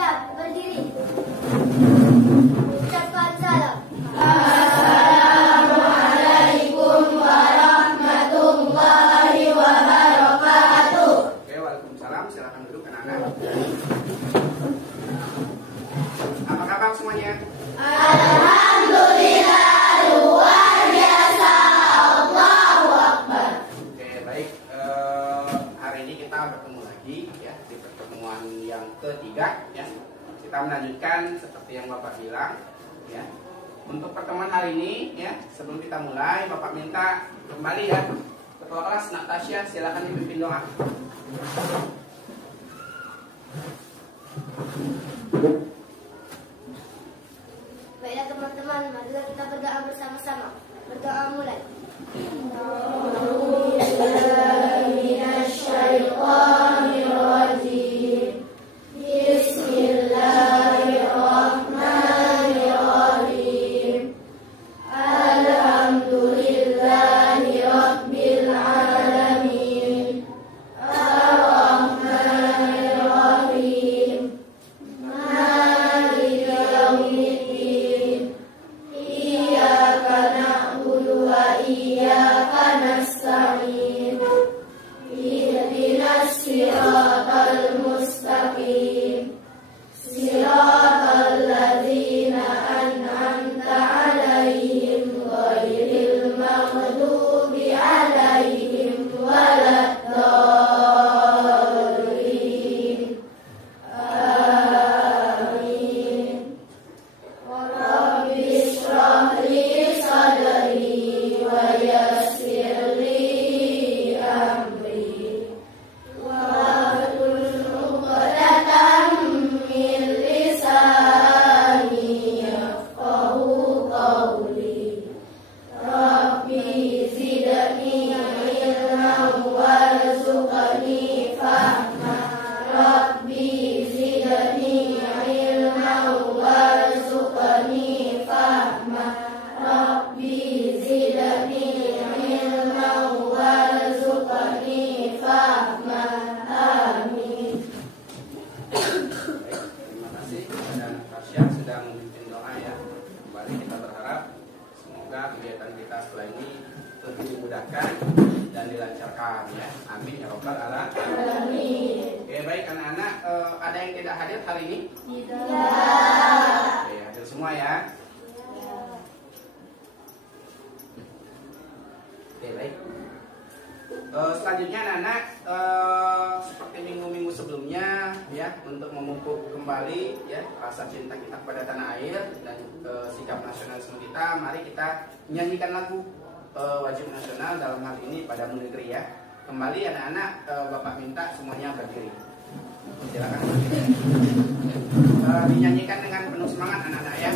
Siap, berdiri. Ucapkan salam. Assalamualaikum warahmatullahi wabarakatuh. Oke, waalaikumsalam. Silakan duduk anak-anak. Apa kabar semuanya? Alhamdulillah, luar biasa. Allahu Akbar. Oke, baik. Hari ini kita bertemu lagi ya di pertemuan yang ketiga ya. Kita melanjutkan seperti yang Bapak bilang ya. Untuk pertemuan hari ini ya, sebelum kita mulai Bapak minta kembali ya Ketua kelas Natasha, silakan dipimpin doa. Baiklah teman-teman, marilah kita berdoa bersama-sama. Berdoa mulai. Minasyaitonirrajim. Bismillahirrahmanirrahim. Alhamdulillahi rabbil alamin. Ar-Rahmanir-Rahim. Maliki yaumiddin. Iyyaka na'budu wa iyyaka nasta'in. Ihdinas siratal mustaqim. Siratal ladzina an'amta 'alaihim ghairil maghdubi 'alaihim waladdallin. Amin. Rabbi shrah li sadri wa yassir li amri wahlul 'uqdatam min lisani yafqahu qawli. Rabbi zidni ilman warzuqni fahma. Rabbi zidni ilman warzuqni fahma. Rabbi zidni ilman warzuqni fahma. Amin. Baik, terima kasih kepada Natasha sudah memimpin doa ya. Kembali kita berharap semoga kegiatan kita setelah ini lebih dimudahkan dan dilancarkan ya. Amin ya robbal alamin. Amin. Oke, baik anak-anak, ada yang tidak hadir hari ini? Tidak. Oke, hadir semua ya. Oke, baik. Selanjutnya anak-anak, seperti minggu-minggu sebelumnya ya, untuk memupuk kembali ya rasa cinta kita kepada tanah air dan sikap nasionalisme kita, mari kita nyanyikan lagu wajib nasional, dalam hal ini Padamu Negeri ya. Kembali anak-anak, Bapak minta semuanya berdiri. Silakan. Dinyanyikan dengan penuh semangat anak-anak ya.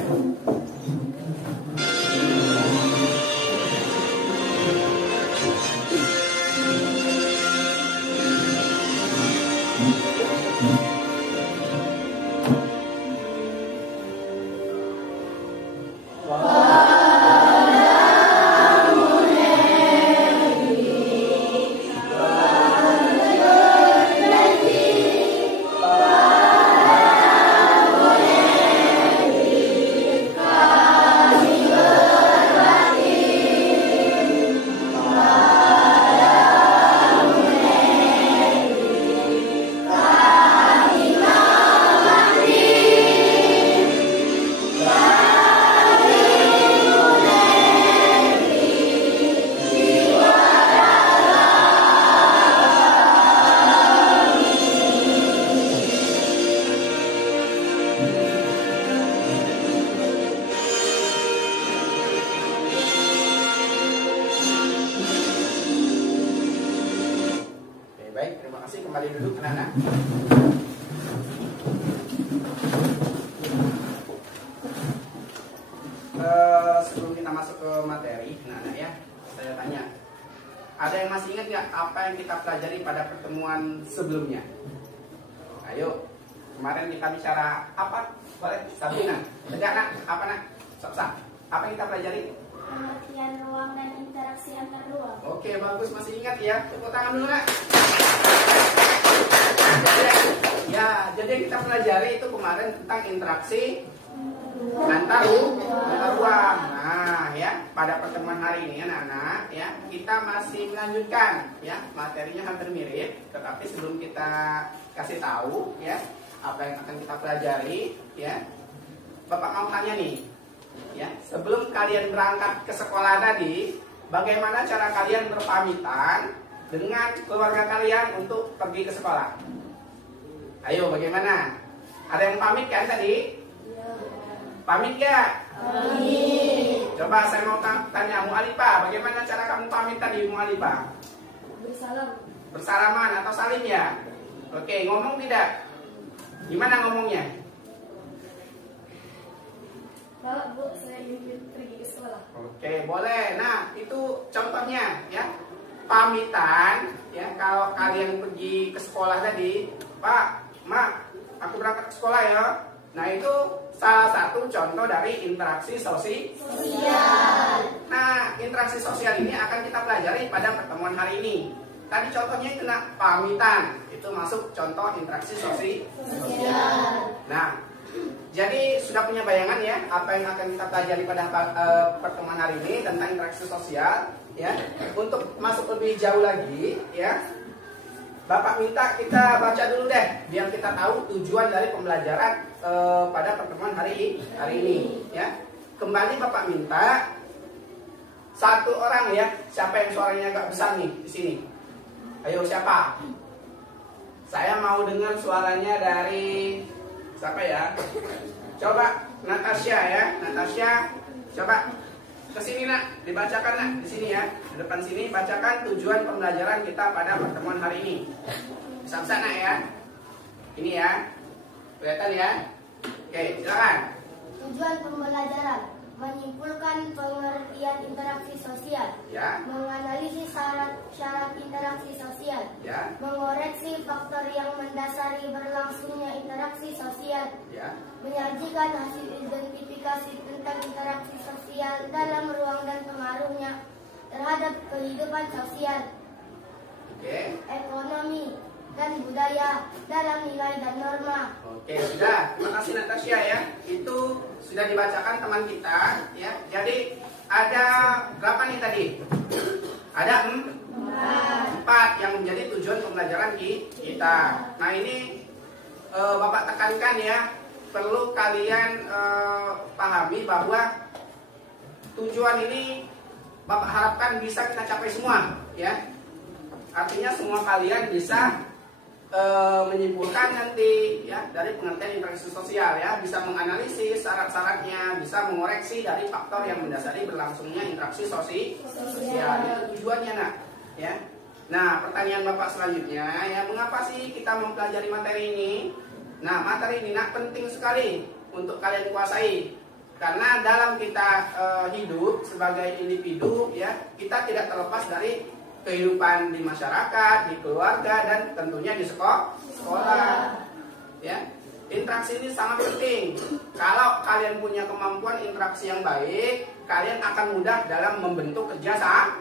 Baik, terima kasih. Kembali duduk anak-anak. Sebelum kita masuk ke materi anak-anak ya, saya tanya, ada yang masih ingat nggak apa yang kita pelajari pada pertemuan sebelumnya? Ayo, kemarin kita bicara apa? Boleh, Sabrina. Tegak nak, apa nak? Sok-sok. Apa yang kita pelajari? Pengertian ruang dan interaksi antar ruang. Oke, bagus, masih ingat ya. Tepuk tangan dulu nak. Ya, jadi yang kita pelajari itu kemarin tentang interaksi antar ruang. Nah, ya, pada pertemuan hari ini anak-anak, ya, kita masih melanjutkan, ya, materinya hampir mirip, tetapi sebelum kita kasih tahu, ya, apa yang akan kita pelajari, ya, Bapak mau tanya nih, ya, sebelum kalian berangkat ke sekolah tadi, bagaimana cara kalian berpamitan dengan keluarga kalian untuk pergi ke sekolah? Ayo, bagaimana? Ada yang pamit kan tadi? Pamit ya? Pamit. Coba saya mau tanya, Mu Alifah, bagaimana cara kamu pamit tadi, Mu Alifah? Bersalam. Bersalaman atau salim ya? Oke, ngomong tidak? Gimana ngomongnya? Pak, Bu, saya ingin pergi ke sekolah. Oke, boleh. Nah, itu contohnya ya. Pamitan ya, kalau kalian pergi ke sekolah tadi, Pak, Mak, aku berangkat ke sekolah ya. Nah, itu salah satu contoh dari interaksi sosial. Nah, interaksi sosial ini akan kita pelajari pada pertemuan hari ini. Tadi contohnya itu pamitan, itu masuk contoh interaksi sosial. Nah, jadi sudah punya bayangan ya apa yang akan kita pelajari pada pertemuan hari ini tentang interaksi sosial ya. Untuk masuk lebih jauh lagi ya, Bapak minta kita baca dulu deh biar kita tahu tujuan dari pembelajaran pada pertemuan hari ini ya. Kembali Bapak minta satu orang ya, siapa yang suaranya agak besar nih di sini? Ayo siapa? Saya mau dengar suaranya dari siapa ya? Coba Natasha ya, Natasha. Coba ke sini nak, dibacakan nak di sini ya, di depan sini bacakan tujuan pembelajaran kita pada pertemuan hari ini. Bisa-bisa nak ya. Ini ya, kelihatan ya. Oke, silakan. Tujuan pembelajaran menyimpulkan pengertian interaksi sosial, Ya, menganalisis syarat interaksi sosial, ya, mengoreksi faktor yang mendasari berlangsungnya interaksi sosial, ya. menyajikan hasil identifikasi tentang interaksi sosial dalam ruang dan pengaruhnya terhadap kehidupan sosial, Oke. ekonomi, dan budaya dalam nilai dan norma. Oke, sudah. Terima kasih Natasha ya. Itu sudah dibacakan teman kita ya. Jadi ada berapa nih tadi? Ada 4 yang menjadi tujuan pembelajaran kita. Nah, ini Bapak tekankan ya, perlu kalian pahami bahwa tujuan ini Bapak harapkan bisa kita capai semua ya. Artinya semua kalian bisa menyimpulkan nanti ya dari pengertian interaksi sosial ya, bisa menganalisis syarat-syaratnya, bisa mengoreksi dari faktor yang mendasari berlangsungnya interaksi sosial. Itu tujuannya nak ya. Nah, pertanyaan Bapak selanjutnya ya, mengapa sih kita mempelajari materi ini? Nah, materi ini nak penting sekali untuk kalian kuasai. Karena dalam kita hidup sebagai individu ya, kita tidak terlepas dari kehidupan di masyarakat, di keluarga, dan tentunya di sekolah. Ya, interaksi ini sangat penting. Kalau kalian punya kemampuan interaksi yang baik, kalian akan mudah dalam membentuk kerja sama.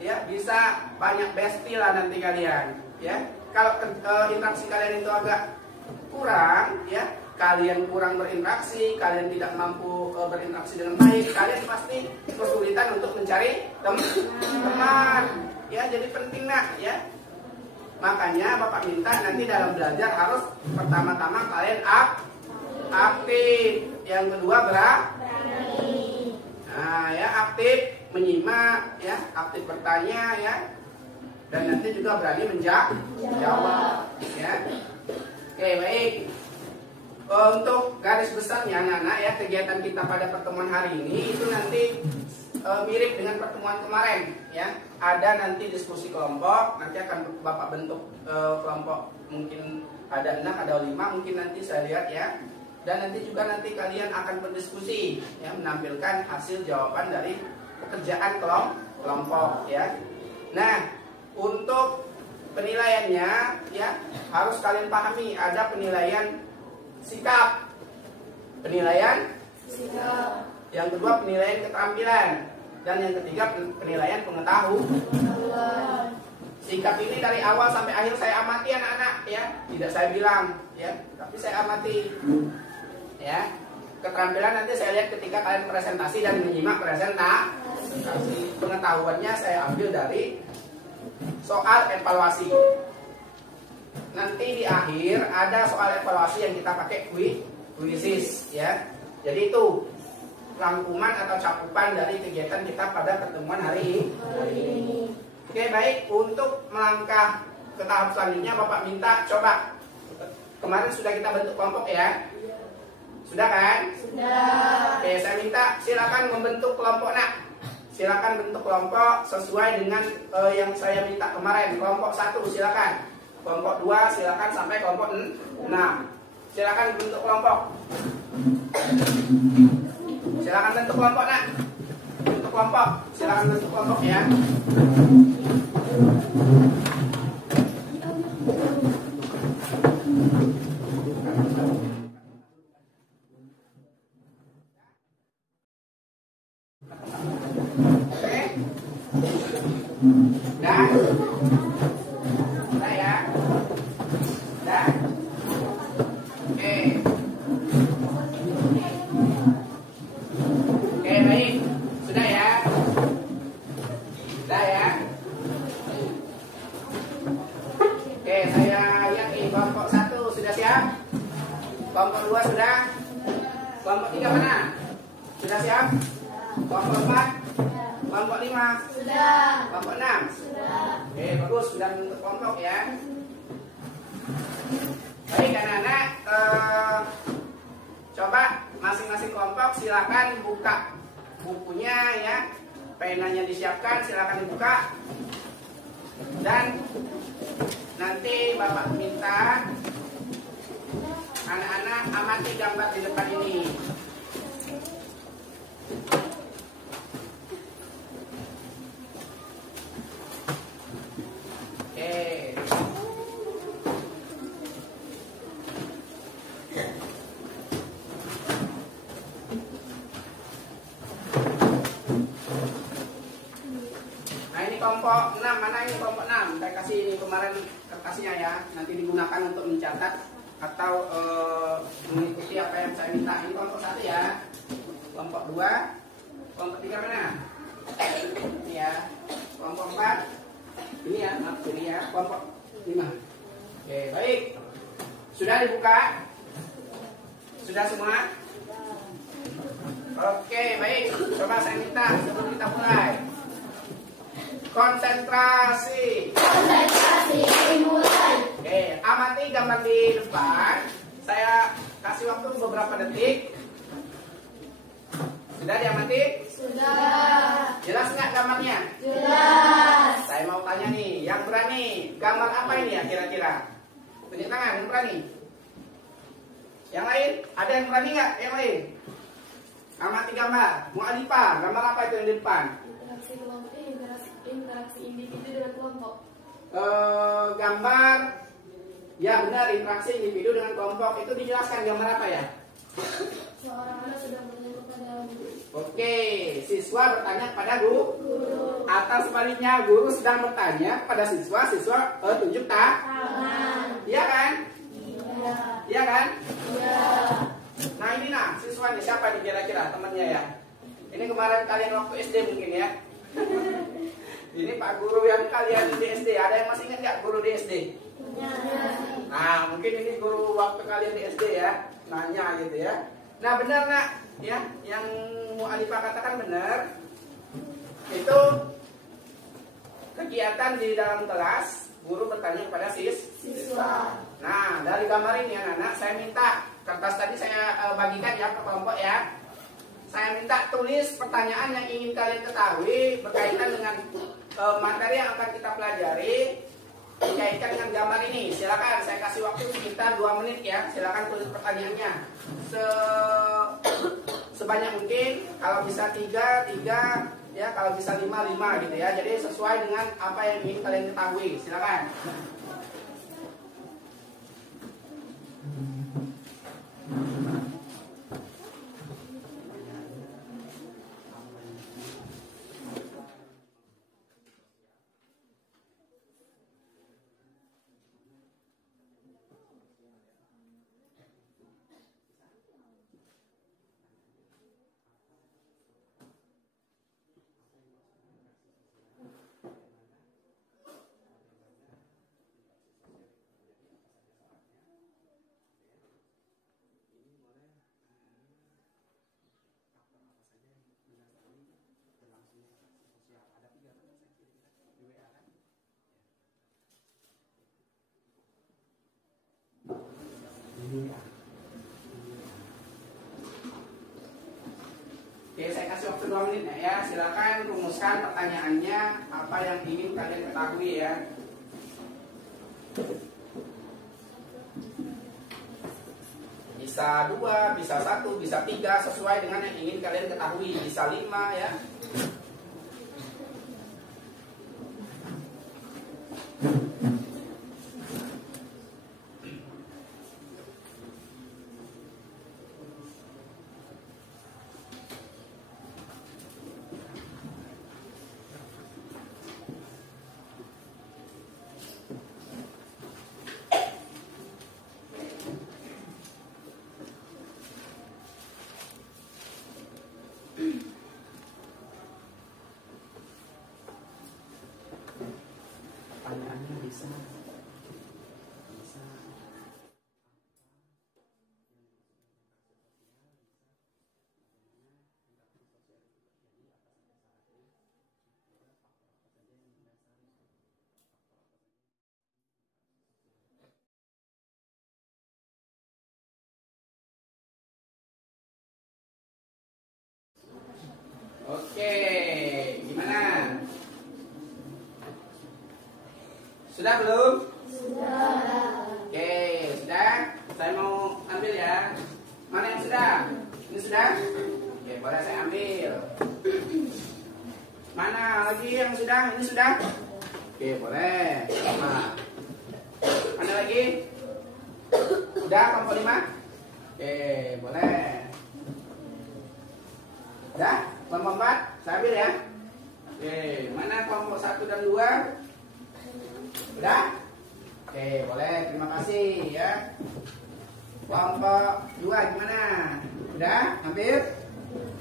Ya, bisa banyak bestie lah nanti kalian. Ya, kalau interaksi kalian itu agak kurang, ya, kalian kurang berinteraksi, kalian tidak mampu berinteraksi dengan baik, kalian pasti kesulitan untuk mencari teman. Ya, jadi penting nak ya. Makanya Bapak minta nanti dalam belajar harus pertama-tama kalian aktif, yang kedua berani. Nah, ya, aktif menyimak, ya, aktif bertanya, ya, dan nanti juga berani menjawab. Ya, oke, baik. Untuk garis besarnya anak-anak ya, kegiatan kita pada pertemuan hari ini itu nanti mirip dengan pertemuan kemarin ya. Ada nanti diskusi kelompok, nanti akan Bapak bentuk kelompok, mungkin ada 6, ada 5 mungkin nanti saya lihat ya. Dan nanti juga nanti kalian akan berdiskusi ya, menampilkan hasil jawaban dari pekerjaan kelompok ya. Nah, untuk penilaiannya ya harus kalian pahami, ada penilaian sikap, penilaian sikap, yang kedua penilaian keterampilan, dan yang ketiga penilaian pengetahuan. Sikap ini dari awal sampai akhir saya amati anak-anak ya, tidak saya bilang ya, tapi saya amati ya. Keterampilan nanti saya lihat ketika kalian presentasi dan menyimak presentasi. Pengetahuannya saya ambil dari soal evaluasi. Nanti di akhir ada soal evaluasi yang kita pakai quizzes ya. Jadi itu rangkuman atau cakupan dari kegiatan kita pada pertemuan hari ini. Oke, baik. Untuk melangkah ke tahap selanjutnya, Bapak minta coba. Kemarin sudah kita bentuk kelompok ya? Sudah kan? Sudah. Oke, saya minta silakan membentuk kelompok nak. Silakan bentuk kelompok sesuai dengan yang saya minta kemarin. Kelompok 1 silakan. Kelompok 2 silakan sampai kelompok 6. Silakan bentuk kelompok. Silakan bentuk kelompok nak. Bentuk kelompok. Silakan bentuk kelompok ya. Oke. Dan sudah ya. Dan oke. Oke, baik. Sudah ya. Sudah ya. Oke, saya lihat nih kelompok 1 sudah siap? Kelompok 2 sudah? Kelompok 3 mana? Sudah siap? Kelompok 4? Kelompok 5? Sudah. Kelompok 6? Sudah. Oke, bagus, sudah bentuk kelompok ya. Baik anak-anak, coba masing-masing kelompok silakan buka bukunya ya. Penanya disiapkan, silakan dibuka. Dan nanti Bapak minta anak-anak amati gambar di depan ini. Kelompok 6, mana ini kelompok 6? Saya kasih ini kemarin kertasnya ya. Nanti digunakan untuk mencatat atau mengikuti apa yang saya minta. Ini kelompok 1 ya. Kelompok 2. Kelompok 3 mana? Ini ya. Kelompok 4. Ini ya, maaf ini ya. Kelompok 5. Oke, baik. Sudah dibuka? Sudah semua? Oke, baik. Coba saya minta sebelum kita mulai. Konsentrasi. Konsentrasi dimulai. Oke, amati gambar di depan. Saya kasih waktu beberapa detik. Sudah diamati? Sudah. Jelas nggak gambarnya? Jelas. Saya mau tanya nih, yang berani gambar apa ini ya kira-kira? Tunjuk tangan, yang berani. Yang lain? Ada yang berani nggak? Yang lain? Amati gambar. Mu'alifah, gambar apa itu yang di depan? Interaksi kelompok, interaksi individu dengan kelompok. Gambar, ya benar, interaksi individu dengan kelompok. Itu dijelaskan gambar apa ya? Seorang anak sedang bertanya kepada guru. Oke, siswa bertanya kepada guru. Atau sebaliknya, guru sedang bertanya kepada siswa, siswa tunjuk Tangan. Iya kan? Iya. Iya kan? Iya. Nah ini nah, siswa nih siapa nih kira-kira temannya ya? Ini kemarin kalian waktu SD mungkin ya? Ini Pak Guru yang kalian di SD, ada yang masih ingat nggak guru di SD? Nah mungkin ini guru waktu kalian di SD ya, nanya gitu ya. Nah benar nak, ya yang Mu'alifah katakan benar. Itu kegiatan di dalam kelas, guru bertanya kepada siswa. Nah dari gambar ini anak-anak, saya minta kertas tadi saya bagikan ya ke kelompok ya. Saya minta tulis pertanyaan yang ingin kalian ketahui berkaitan dengan materi yang akan kita pelajari, dikaitkan dengan gambar ini. Silakan, saya kasih waktu sekitar 2 menit ya. Silakan tulis pertanyaannya sebanyak mungkin. Kalau bisa 3 ya, kalau bisa 5 gitu ya. Jadi sesuai dengan apa yang ingin kalian ketahui. Silakan. Oke, saya kasih waktu 2 menit ya. Silakan rumuskan pertanyaannya, apa yang ingin kalian ketahui ya. Bisa 2, bisa 1, bisa 3, sesuai dengan yang ingin kalian ketahui. Bisa 5 ya. Pertanyaannya bisa. Oke, gimana? Sudah belum? Sudah. Oke, sudah. Saya mau ambil ya. Mana yang sudah? Ini sudah? Oke, boleh saya ambil. Mana lagi yang sudah? Ini sudah? Oke, boleh. Mana lagi? Sudah kelompok 5? Oke, boleh. Udah? Kelompok 4? Saya ambil ya. Oke, mana kelompok 1 dan 2? Udah? Oke, boleh. Terima kasih ya. Kelompok 2 gimana? Udah? Hampir?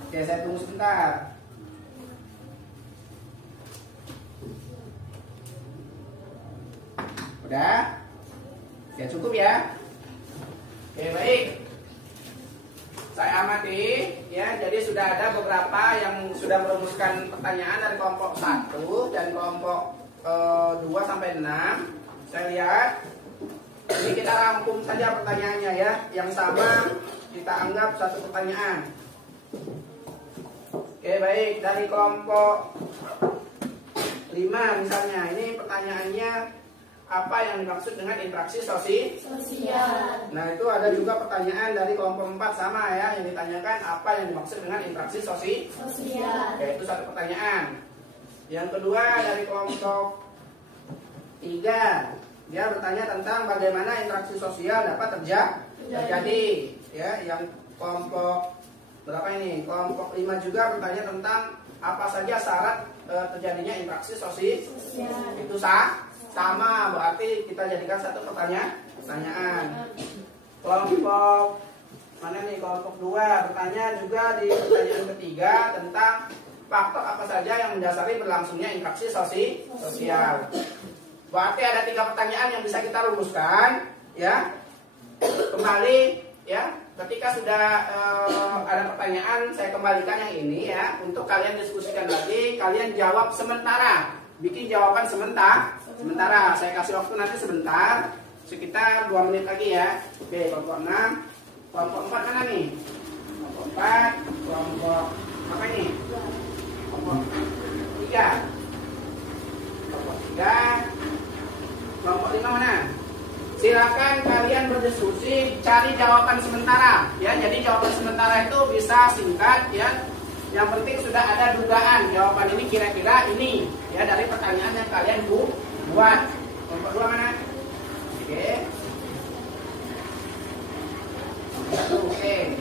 Oke, saya tunggu sebentar. Udah? Oke, cukup ya. Oke, baik. Saya amati ya, jadi sudah ada beberapa yang sudah merumuskan pertanyaan dari kelompok 1 dan kelompok 2 sampai 6. Saya lihat ini kita rangkum saja pertanyaannya ya, yang sama kita anggap satu pertanyaan. Oke, baik, dari kelompok 5 misalnya, ini pertanyaannya apa yang dimaksud dengan interaksi sosial? Nah, itu ada juga pertanyaan dari kelompok 4 sama ya, yang ditanyakan apa yang dimaksud dengan interaksi sosial. Oke, itu satu pertanyaan. Yang kedua dari kelompok 3, dia bertanya tentang bagaimana interaksi sosial dapat terjadi. Ya, yang kelompok berapa ini? Kelompok 5 juga bertanya tentang apa saja syarat terjadinya interaksi sosial. Itu sama, berarti kita jadikan satu pertanyaan. Kelompok mana nih? Kelompok 2 bertanya juga di pertanyaan ketiga tentang faktor apa saja yang mendasari berlangsungnya interaksi sosial. Berarti ada 3 pertanyaan yang bisa kita rumuskan ya. Kembali ya, ketika sudah ada pertanyaan, saya kembalikan yang ini ya, untuk kalian diskusikan lagi, kalian jawab sementara, bikin jawaban sementara. Saya kasih waktu nanti sebentar, sekitar 2 menit lagi ya. Oke, kelompok 6, kelompok 4 mana nih? Kelompok 4, kelompok apa ini? Kelompok 3, kelompok 3, kelompok 5 mana? Silakan kalian berdiskusi, cari jawaban sementara ya. Jadi jawaban sementara itu bisa singkat ya. Yang penting sudah ada dugaan jawaban ini kira-kira ini ya, dari pertanyaan yang kalian buat. Kelompok 2 mana? Oke. Oke.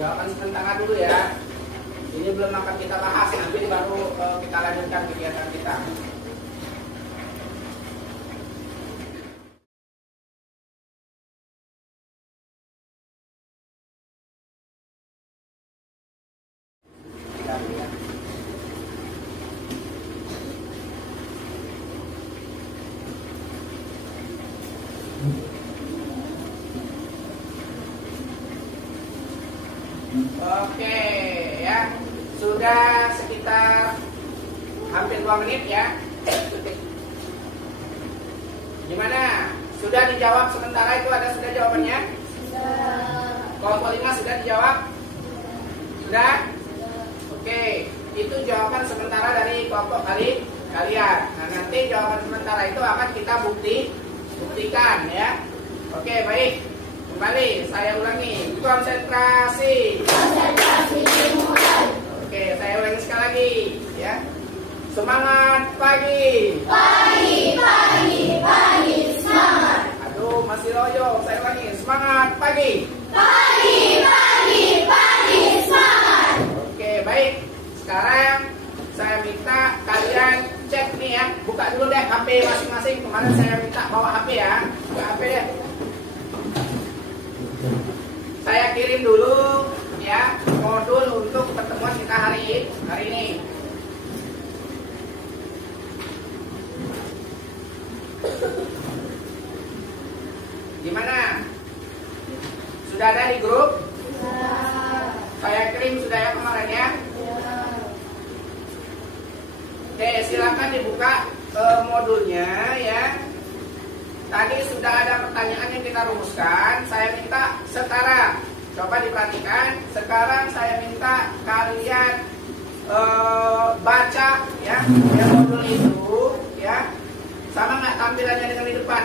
Jawaban sementara dulu ya. Ini belum akan kita bahas, nanti baru kita lanjutkan kegiatan kita kita. Oke ya, sudah sekitar hampir 2 menit ya. Gimana? Sudah dijawab sementara itu ada sudah jawabannya? Kelompok 5 sudah dijawab? Sudah? Oke, itu jawaban sementara dari kelompok kalian. Nah, nanti jawaban sementara itu akan kita buktikan ya. Oke, baik. Kembali, saya ulangi. Konsentrasi. Oke, saya ulangi sekali lagi ya. Semangat pagi. Pagi, semangat. Aduh, masih loyo. Saya ulangi. Semangat pagi. Pagi, semangat. Oke, baik. Sekarang saya minta kalian cek nih ya. Buka dulu deh HP masing-masing. Kemarin saya minta bawa HP ya. Buka HP deh. Saya kirim dulu ya modul untuk pertemuan kita hari ini. Gimana? Sudah ada di grup? Saya kirim sudah ya kemarin ya. Oke, silakan dibuka modulnya ya. Tadi sudah ada pertanyaan yang kita rumuskan. Saya minta sekarang, coba diperhatikan. Sekarang saya minta kalian baca ya modul itu ya. Sama nggak tampilannya dengan di depan?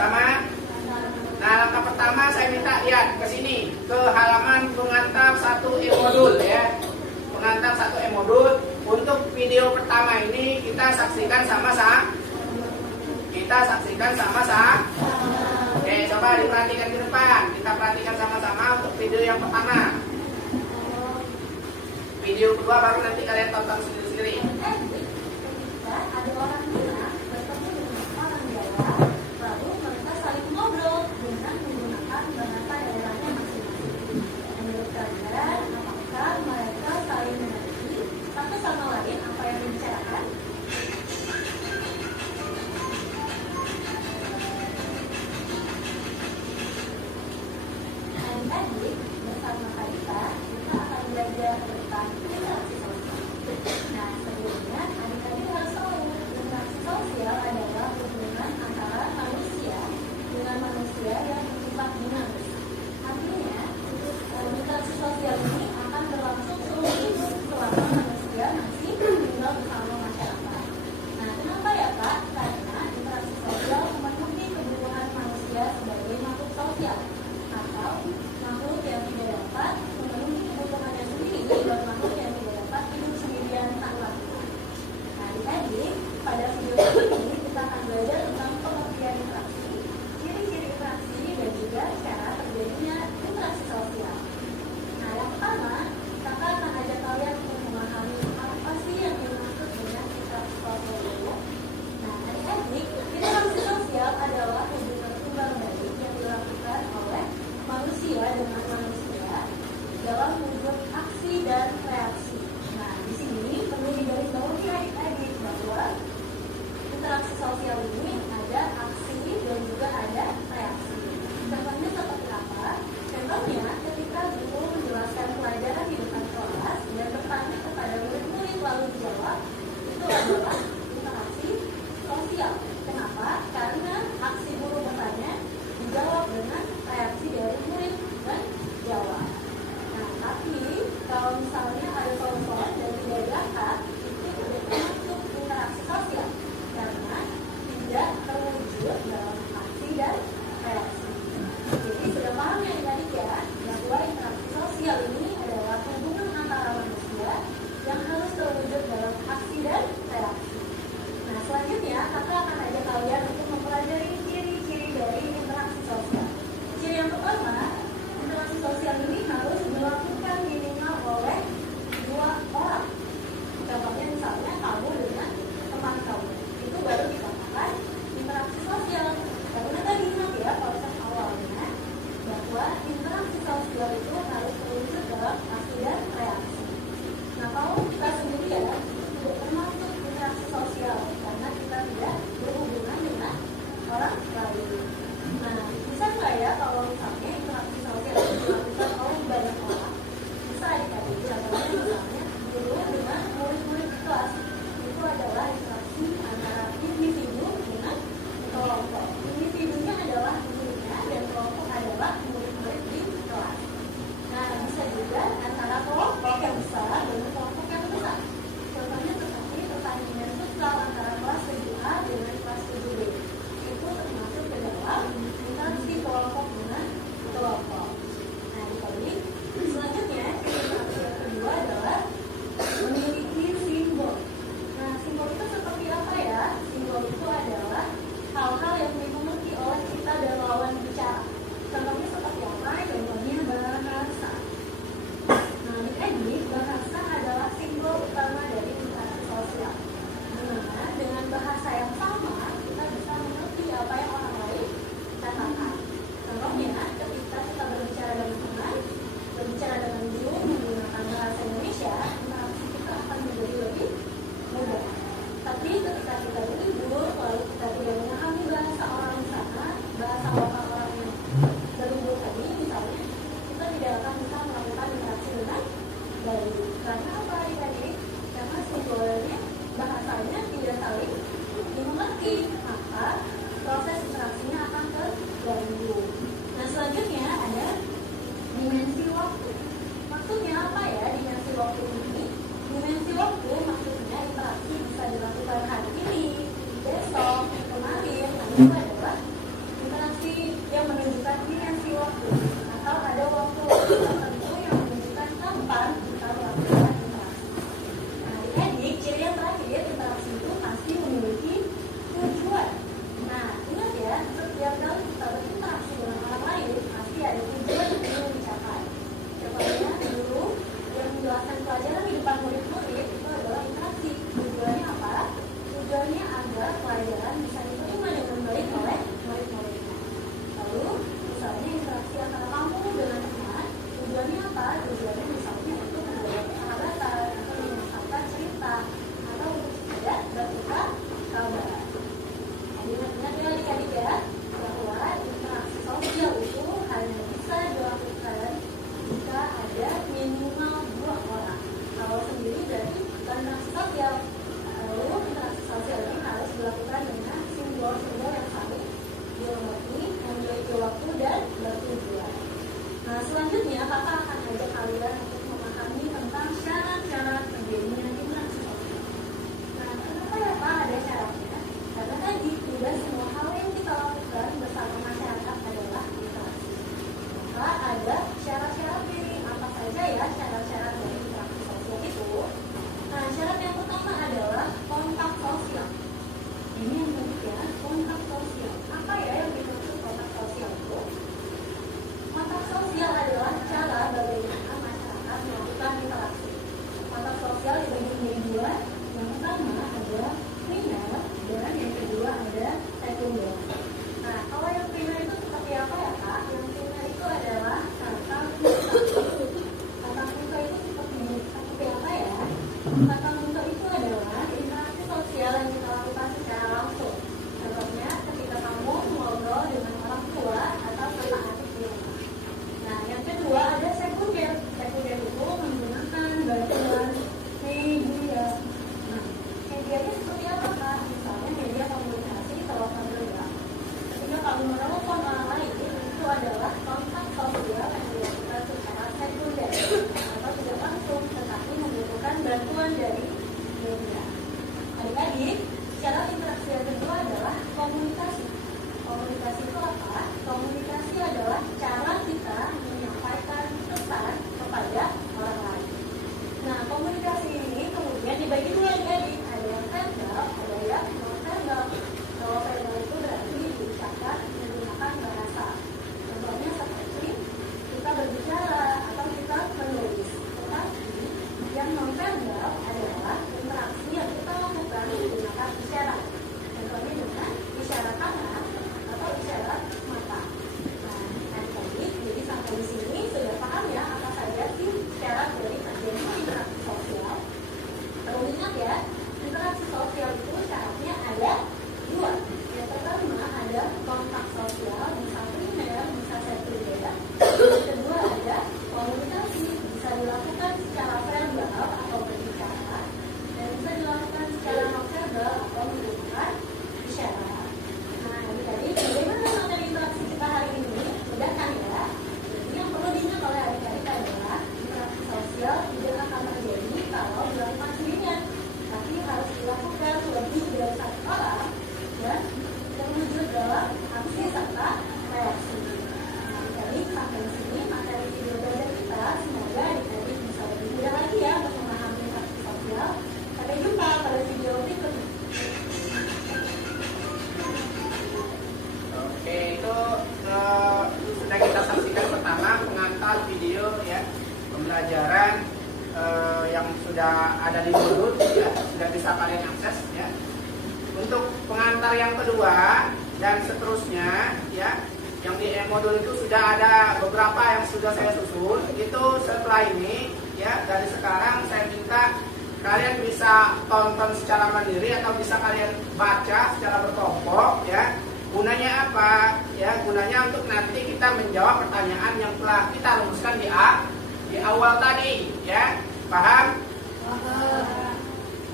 Sama. Nah, langkah pertama saya minta lihat ke sini, ke halaman pengantar 1 e-modul ya. Pengantar 1 e-modul. Untuk video pertama ini kita saksikan sama-sama. Oke, coba diperhatikan di depan. Kita perhatikan sama-sama untuk video yang pertama. Video kedua baru nanti kalian tonton sendiri-sendiri. Ada orang bilang bertemu dengan orang Jawa, lalu mereka saling ngobrol dengan menggunakan bahasa daerahnya masing-masing. Menurut kalian, apakah mereka saling mengerti satu sama lain apa yang dibicarakan? Adik-adik, bersama Karita, kita akan belajar tentang interaksi sosial. Nah, sebelumnya adik-adik harus tahu interaksi ingat ya, interaksi sosial itu syaratnya ada dua. Yang pertama ada kontak sosial, bisa primer, bisa sekunder. Yang kedua ada komunikasi, bisa dilakukan secara verbal atau berbicara, dan bisa dilakukan secara non-verbal atau menggunakan isyarat. Nah, adik-adik, bagaimana materi interaksi kita hari ini? Mudah kan ya? Jadi yang perlu diingat oleh adik-adik adalah interaksi sosial tidak akan terjadi kalau dilakukan sendirian, tapi harus dilakukan lebih dari satu orang dan terwujud dalam aksi serta reaksi. Nah, adik-adik sampai di sini materi video belajar kita. Semoga adik-adik bisa lebih mudah lagi ya untuk memahami interaksi sosial. Sampai jumpa pada video berikutnya. Oke, itu sudah kita saksikan pertama pengantar video ya pembelajaran yang sudah ada di Moodle ya, sudah bisa kalian akses ya. Untuk pengantar yang kedua dan seterusnya ya, yang di Moodle itu sudah ada beberapa yang sudah saya susun. Itu setelah ini ya, dari sekarang saya minta kalian bisa tonton secara mandiri atau bisa kalian baca secara berkelompok ya. Gunanya apa? Ya, gunanya untuk nanti kita menjawab pertanyaan yang telah kita rumuskan di awal tadi, ya. Paham?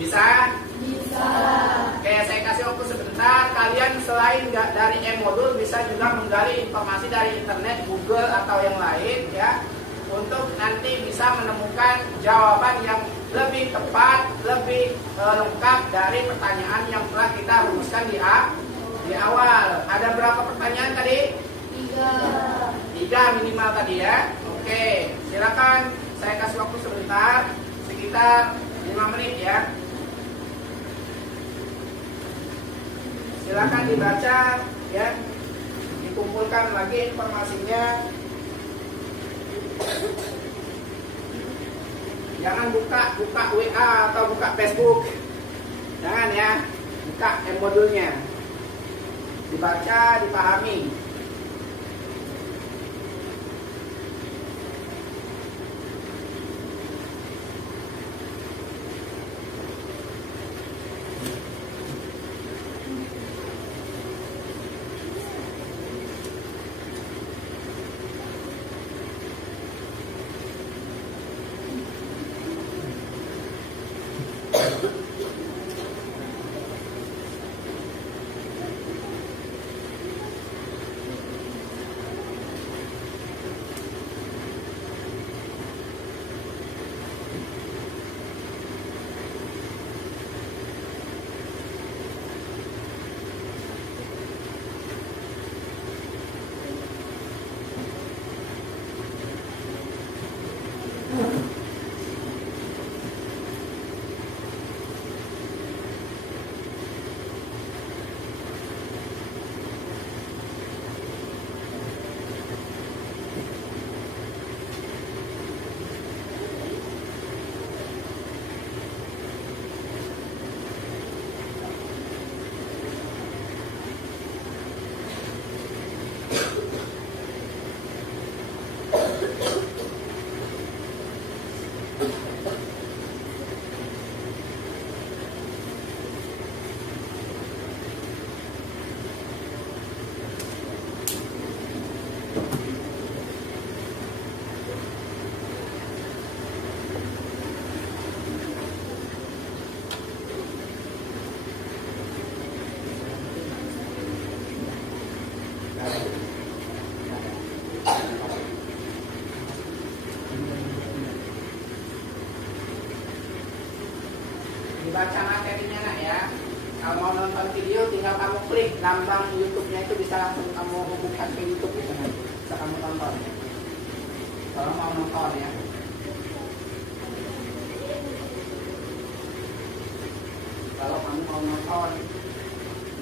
Bisa? Bisa. Oke, saya kasih waktu sebentar. Kalian selain dari e-modul bisa juga menggali informasi dari internet, Google atau yang lain, ya, untuk nanti bisa menemukan jawaban yang lebih tepat, lebih lengkap dari pertanyaan yang telah kita rumuskan di awal. Ada berapa pertanyaan tadi? 3 minimal tadi ya. Oke, silakan saya kasih waktu sebentar, sekitar 5 menit ya. Silakan dibaca ya, dikumpulkan lagi informasinya. Jangan buka WA atau buka Facebook. Jangan ya, buka modulnya. Dibaca, dipahami. Dibaca materinya nak ya. Kalau mau nonton video tinggal kamu klik lambang YouTube-nya, itu bisa langsung kamu hubungkan ke YouTube itu nanti bisa kamu tonton. Kalau mau nonton ya. Kalau kamu mau nonton,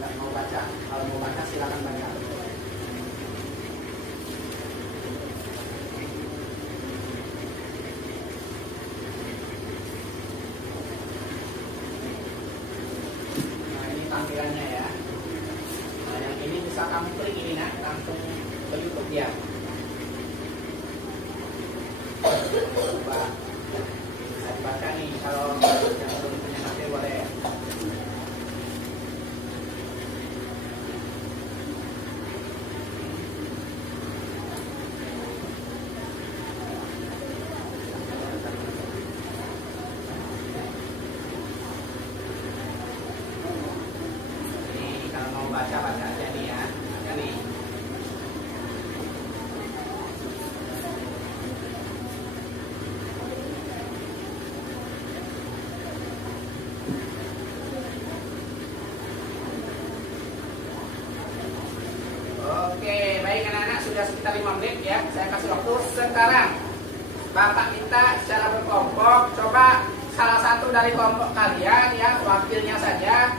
nggak mau baca. Kalau mau baca silakan baca. Tampilannya ya. Nah, yang ini bisa kamu klik ini nak, langsung ke YouTube ya. Coba saya baca nih, kalau yang belum punya materi baca aja nih ya. Nih. Oke, baik anak-anak, sudah sekitar 5 menit ya. Saya kasih waktu sekarang. Bapak minta secara berkelompok, coba salah satu dari kelompok kalian ya, wakilnya saja,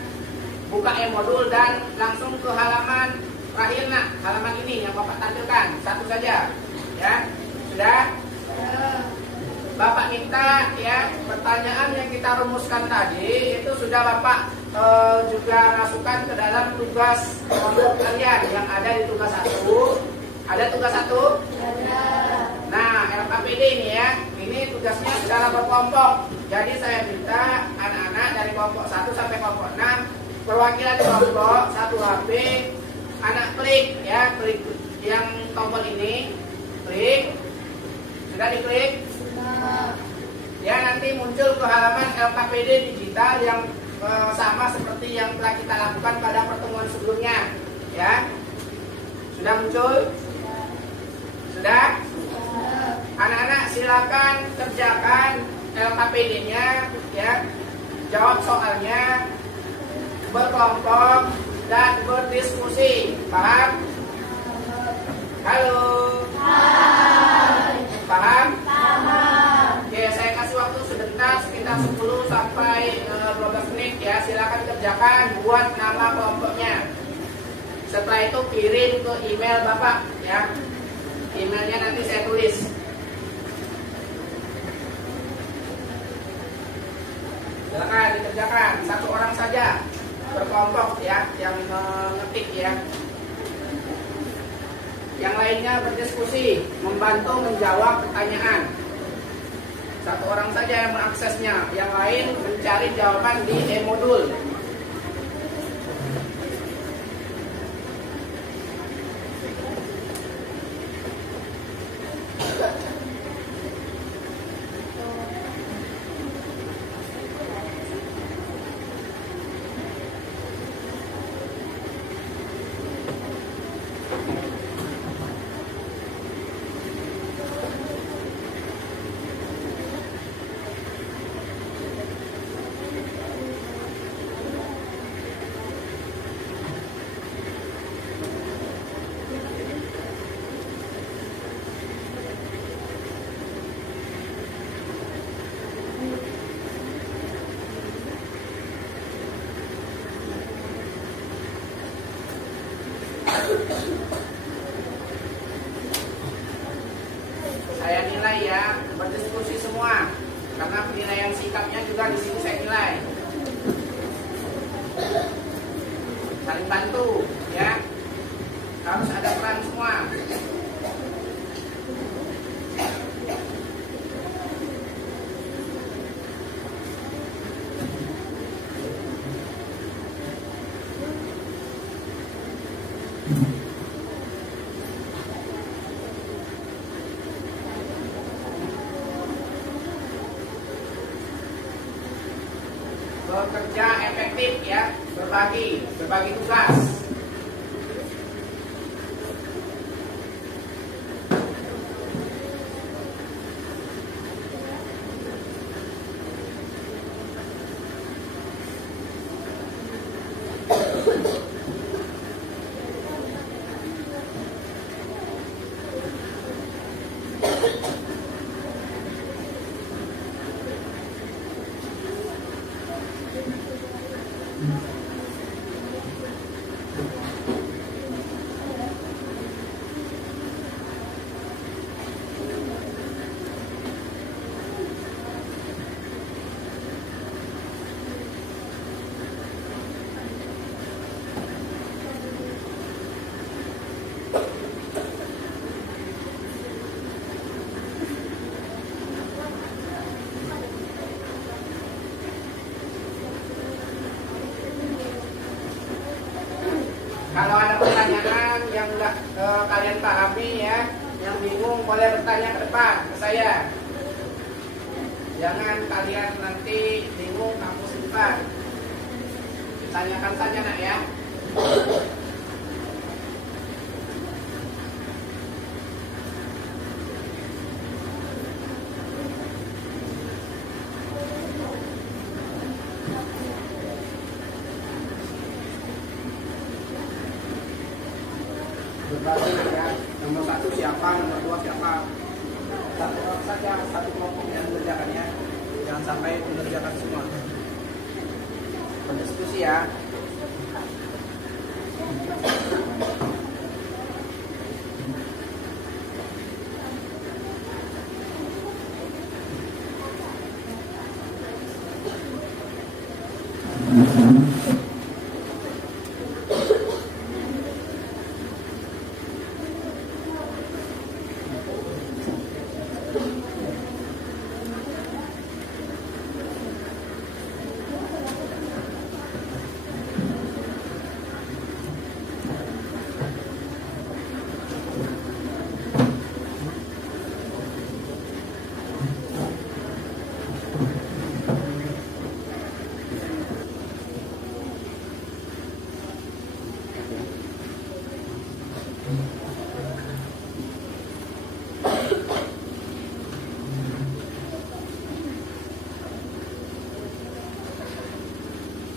buka e-modul dan langsung ke halaman terakhir nak, halaman ini yang Bapak tampilkan, satu saja ya. Sudah? Bapak minta ya, pertanyaan yang kita rumuskan tadi itu sudah Bapak juga masukkan ke dalam tugas kelompok kalian yang ada di tugas 1. Ada tugas 1? Ada. Nah, LKPD ini ya, ini tugasnya secara berkelompok. Jadi saya minta anak-anak dari kelompok 1 sampai kelompok 6, perwakilan kelompok 1 HP, anak klik ya, klik yang tombol ini, klik. Sudah diklik? Sudah. Ya, nanti muncul ke halaman LKPD digital yang sama seperti yang telah kita lakukan pada pertemuan sebelumnya ya. Sudah muncul? Sudah? Anak-anak silakan kerjakan LKPD-nya ya. Jawab soalnya berkelompok dan berdiskusi. Paham? Halo? Paham? Oke, saya kasih waktu sebentar sekitar 10 sampai 12 menit ya. Silakan kerjakan, buat nama kelompoknya. Setelah itu kirim ke email Bapak ya. Emailnya nanti saya tulis. Silakan dikerjakan, satu orang saja berkelompok ya yang mengetik ya. Yang lainnya berdiskusi, membantu menjawab pertanyaan. Satu orang saja yang mengaksesnya, yang lain mencari jawaban di e-modul. Saya nilai ya, berdiskusi semua. Karena penilaian sikapnya juga di sini saya nilai. Saling bantu ya. Harus ada peran semua. Bekerja efektif ya, berbagi tugas. Kalau ada pertanyaan yang nggak kalian pahami ya, yang bingung boleh bertanya ke depan ke saya. Jangan kalian nanti bingung kamu simpan. Tanyakan saja nak ya. bagi ya. Nomor 1 siapa, nomor 2 siapa. Satu orang saja, satu kelompok yang mengerjakannya. Jangan sampai mengerjakan semua. Berdiskusi ya.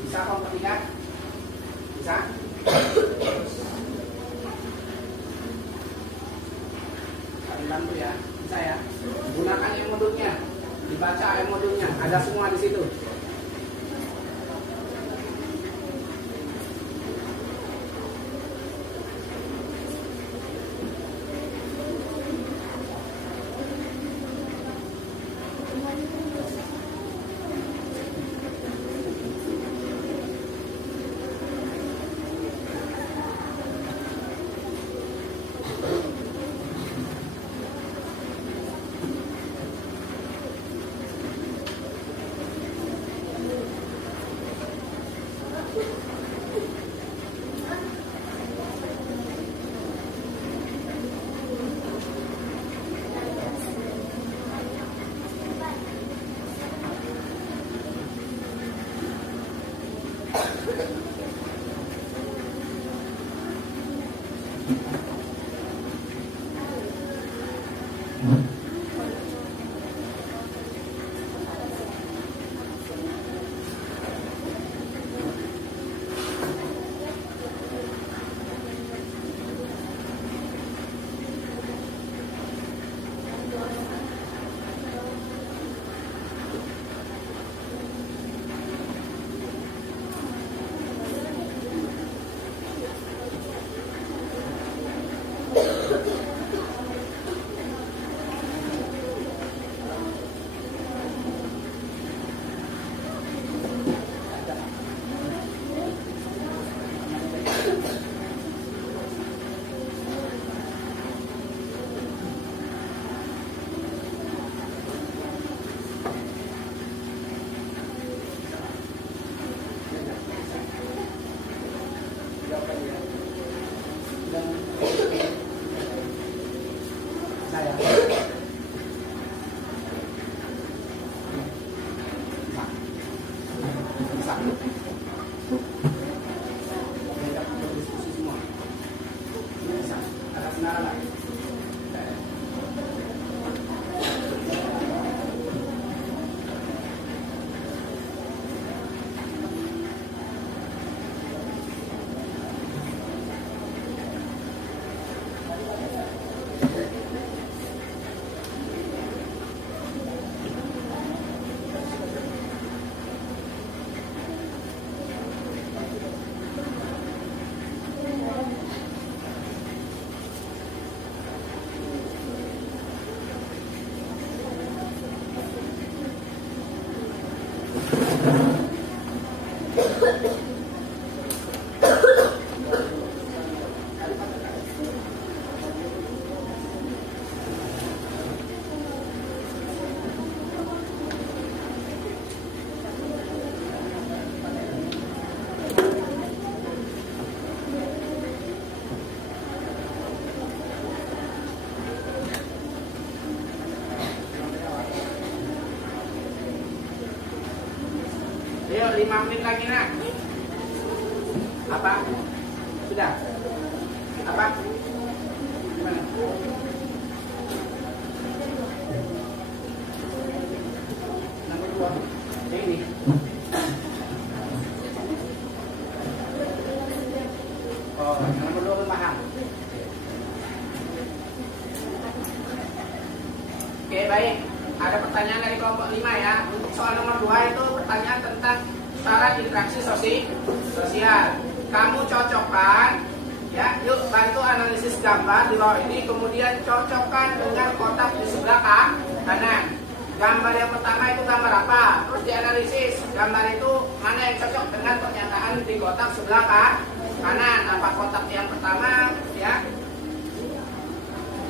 Bisa kelompok 3? Bisa? Kalian bantu ya, bisa ya. Gunakan yang modulnya, dibaca yang modulnya, ada semua di situ. Ayo 5 menit lagi nak. Apa? Sudah? Apa? Gimana? Nomor 2. Yang ini. Oh, yang nomor 2 paham. pemaparan interaksi sosial. Kamu cocokkan, ya, yuk bantu analisis gambar di bawah ini, kemudian cocokkan dengan kotak di sebelah kanan. Gambar yang pertama itu gambar apa? Terus dianalisis gambar itu mana yang cocok dengan pernyataan di kotak sebelah kanan. Apa kotak yang pertama, ya,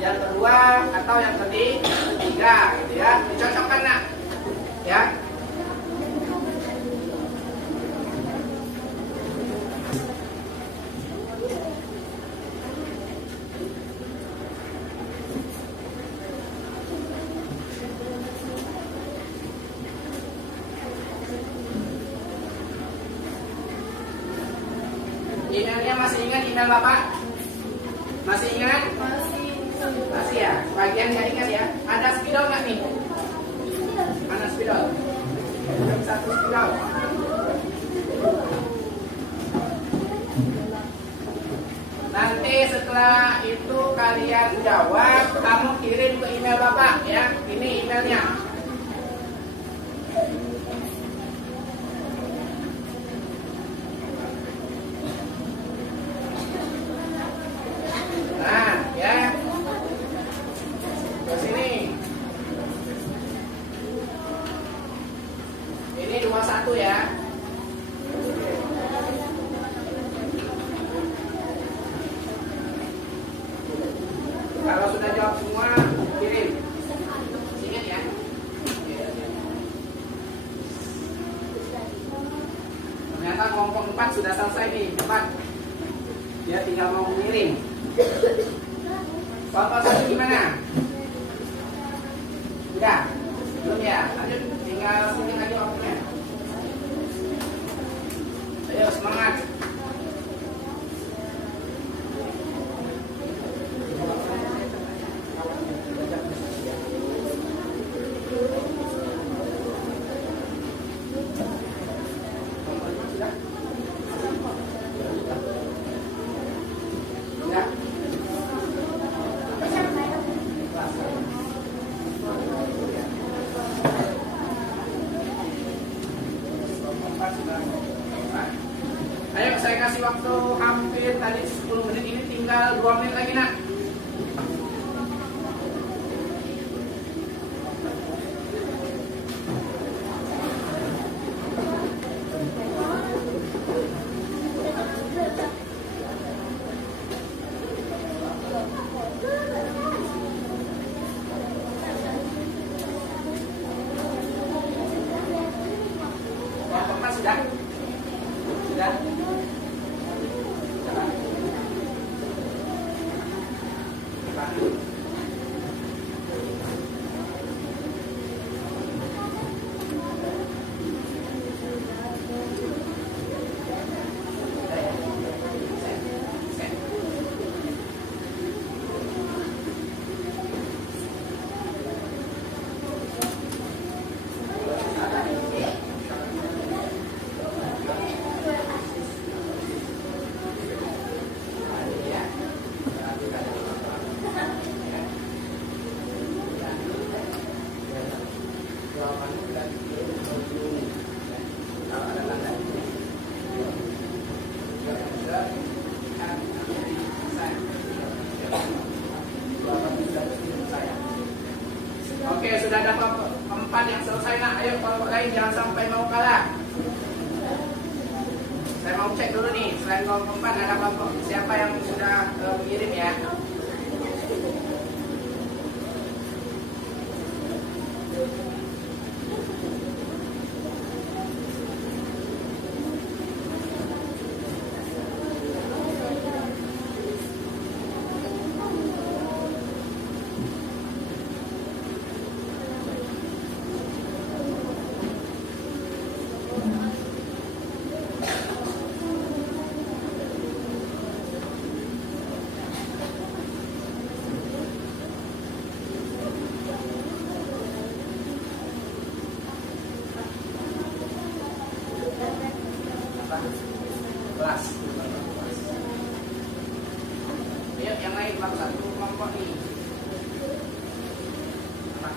yang kedua, atau yang ketiga, gitu ya. Dicocokkan, nak, ya. Emailnya masih ingat email Bapak? Masih ingat? Masih ya? Bagian nggak ingat ya? Ada spidol nggak nih? Mana spidol? Satu spidol. Nanti setelah itu kalian jawab, kamu kirim ke email Bapak, ya. Ini emailnya. Nah, ya. Ke sini. Ini 21 ya. Kalau sudah jawab semua, kirim. Ingat ya. Ternyata kelompok 4 sudah selesai nih, 4. Dia tinggal mau mengirim. Kelompok 1 gimana? Udah? Belum ya? Lanjut, tinggal sedikit lagi waktunya. Ayo semangat. Ayo saya kasih waktu hampir tadi 10 menit, ini tinggal 2 menit lagi, nak. Kelompok 4 sudah? Sudah? Oke, sudah ada keempat yang selesai, nak. Ayo kelompok lain jangan sampai mau kalah. Saya mau cek dulu nih, selain kelompok 4 ada kelompok siapa yang sudah mengirim ya. Kelas. Ayo yang lain, baru satu kelompok nih. Apa?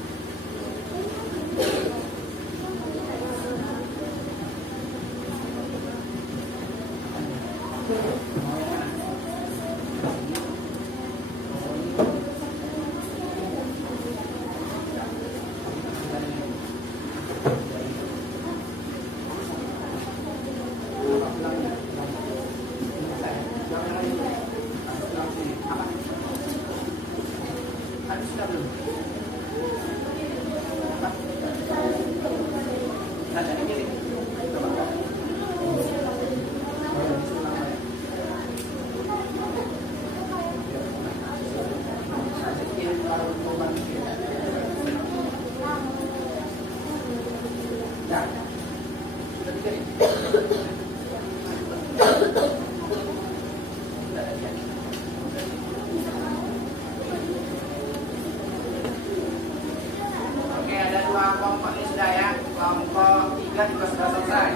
Oke, ada dua kelompok ini sudah ya. Kelompok 3 juga sudah selesai.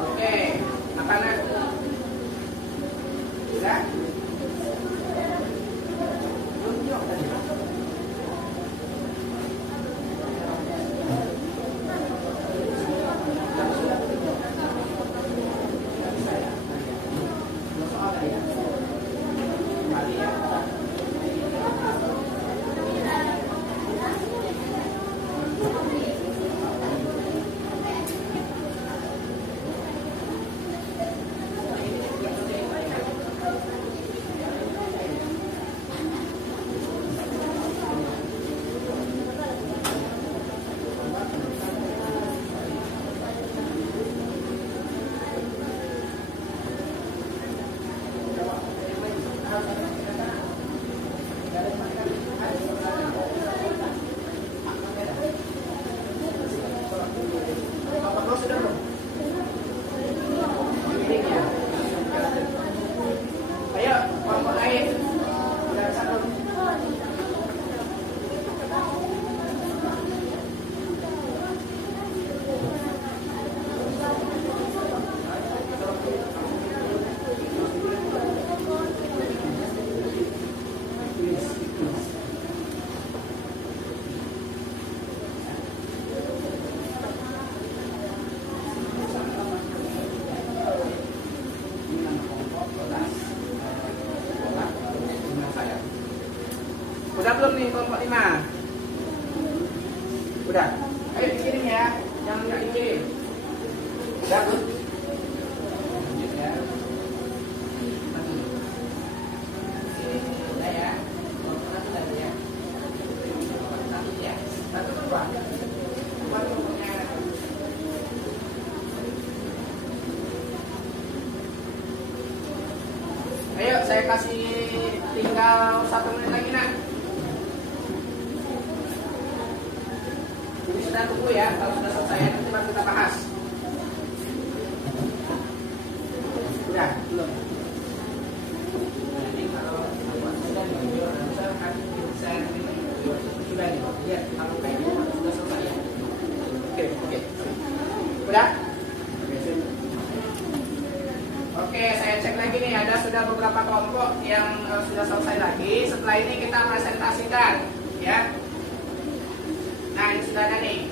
Oke, anak-anak sudah? Belum jawab tadi. Ayo, kelompok lain. Sudah satu. Udah belum nih kelompok 5? Udah. Ayo dikirim ya. Jangan nggak dikirim. Udah belum? Lanjut ya. Udah ya. Kelompok 1 tadi ya. Kelompok 1 ya. 1 berapa? Buat kelompoknya. Ayo saya kasih tinggal 1 menit lagi nak. Jadi sudah tunggu ya, kalau sudah selesai nanti baru kita bahas. Udah, belum? Nanti kalau sudah sudah nih, lihat kalau kayak gitu sudah selesai ya. Oke. Udah? Oke, saya cek lagi nih, ada sudah beberapa kelompok yang sudah selesai lagi. Setelah ini kita presentasikan, ya. Nah, ini sudah ada nih.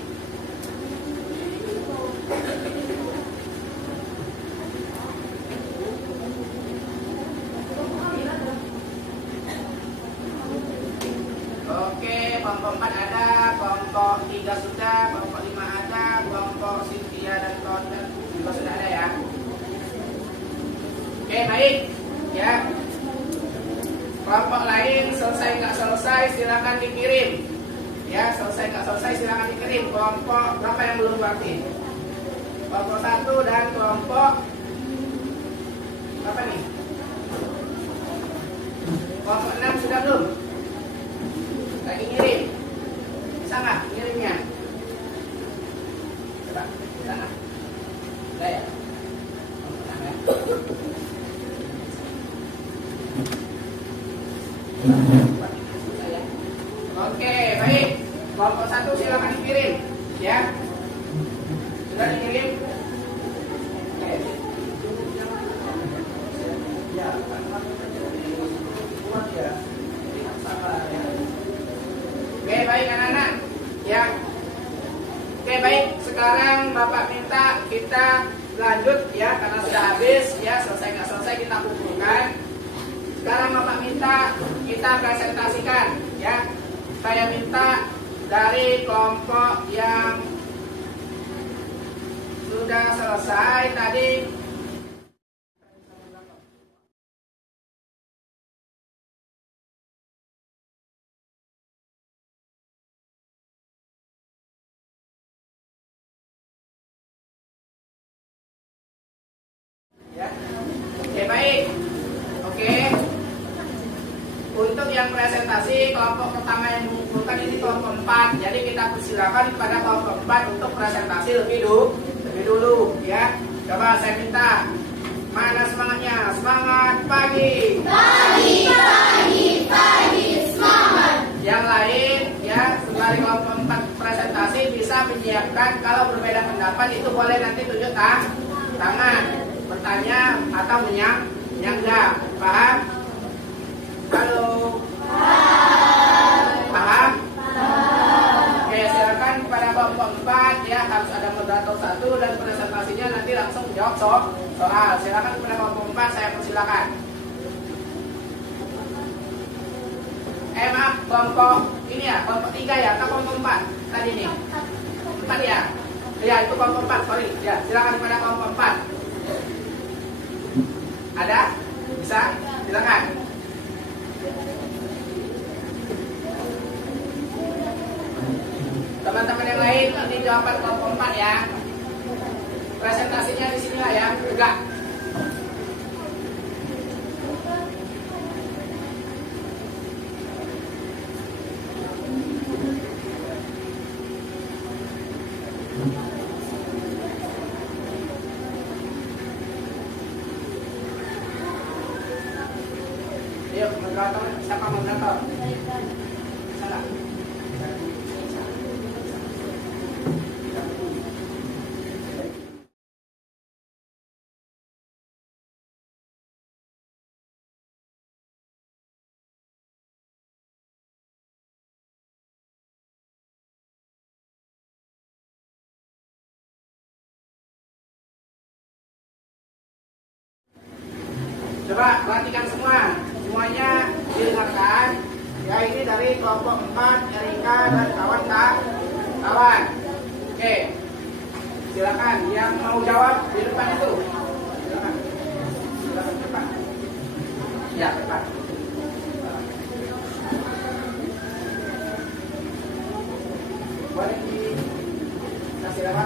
Oke, kelompok 4 ada, kelompok 3 sudah, kelompok 5 ada, kelompok Cynthia dan kawan-kawan juga sudah ada ya. Oke, baik, ya. Kelompok lain selesai nggak selesai silakan dikirim. Ya, selesai nggak selesai silakan dikirim. Kelompok berapa yang belum berarti? Kelompok 1 dan kelompok apa nih? Kelompok 6 sudah belum? Lagi ngirim. Bisa nggak ngirimnya? Coba, bisa nggak? Udah ya? Kelompok 6 ya? Oke, baik. Kelompok 1 silakan dikirim, ya. Sudah dikirim? Ya. sekarang Bapak minta kita lanjut ya, karena sudah habis ya, selesai nggak selesai kita kumpulkan. Sekarang Bapak minta kita presentasikan ya. Saya minta dari kelompok yang sudah selesai tadi. Ya. Oke, baik. Oke. Untuk yang presentasi kelompok pertama yang mengumpulkan ini kelompok 4. Jadi kita persilakan kepada kelompok 4 untuk presentasi lebih dulu ya. Coba saya minta, mana semangatnya? Semangat pagi. Pagi, semangat. Yang lain ya, sembari kelompok 4 presentasi bisa menyiapkan, kalau berbeda pendapat itu boleh nanti tunjuk tangan, bertanya atau menyanggah. Paham? Halo. Paham? Oke, silakan kepada kelompok 4 ya, harus ada moderator 1 dan presentasinya nanti langsung jawab soal. Silakan kepada kelompok 4, saya persilakan. Maaf, kelompok ini ya, kelompok 3 ya, atau kelompok 4 tadi nih? 4 ya? Ya, itu kelompok 4, sorry. Ya, silakan kepada kelompok 4. Ada? Bisa? Silakan. Teman-teman yang lain, ini jawaban kelompok 4 ya. Presentasinya di sinilah ya, tegak. Yuk, moderator, siapa moderator? Salah. Coba perhatikan semuanya didengarkan. Ya, ini dari kelompok 4, Erika dan kawan-kawan. Oke, silakan yang mau jawab di depan itu. Silakan cepat. Ya, cepat. Boleh dikasih apa?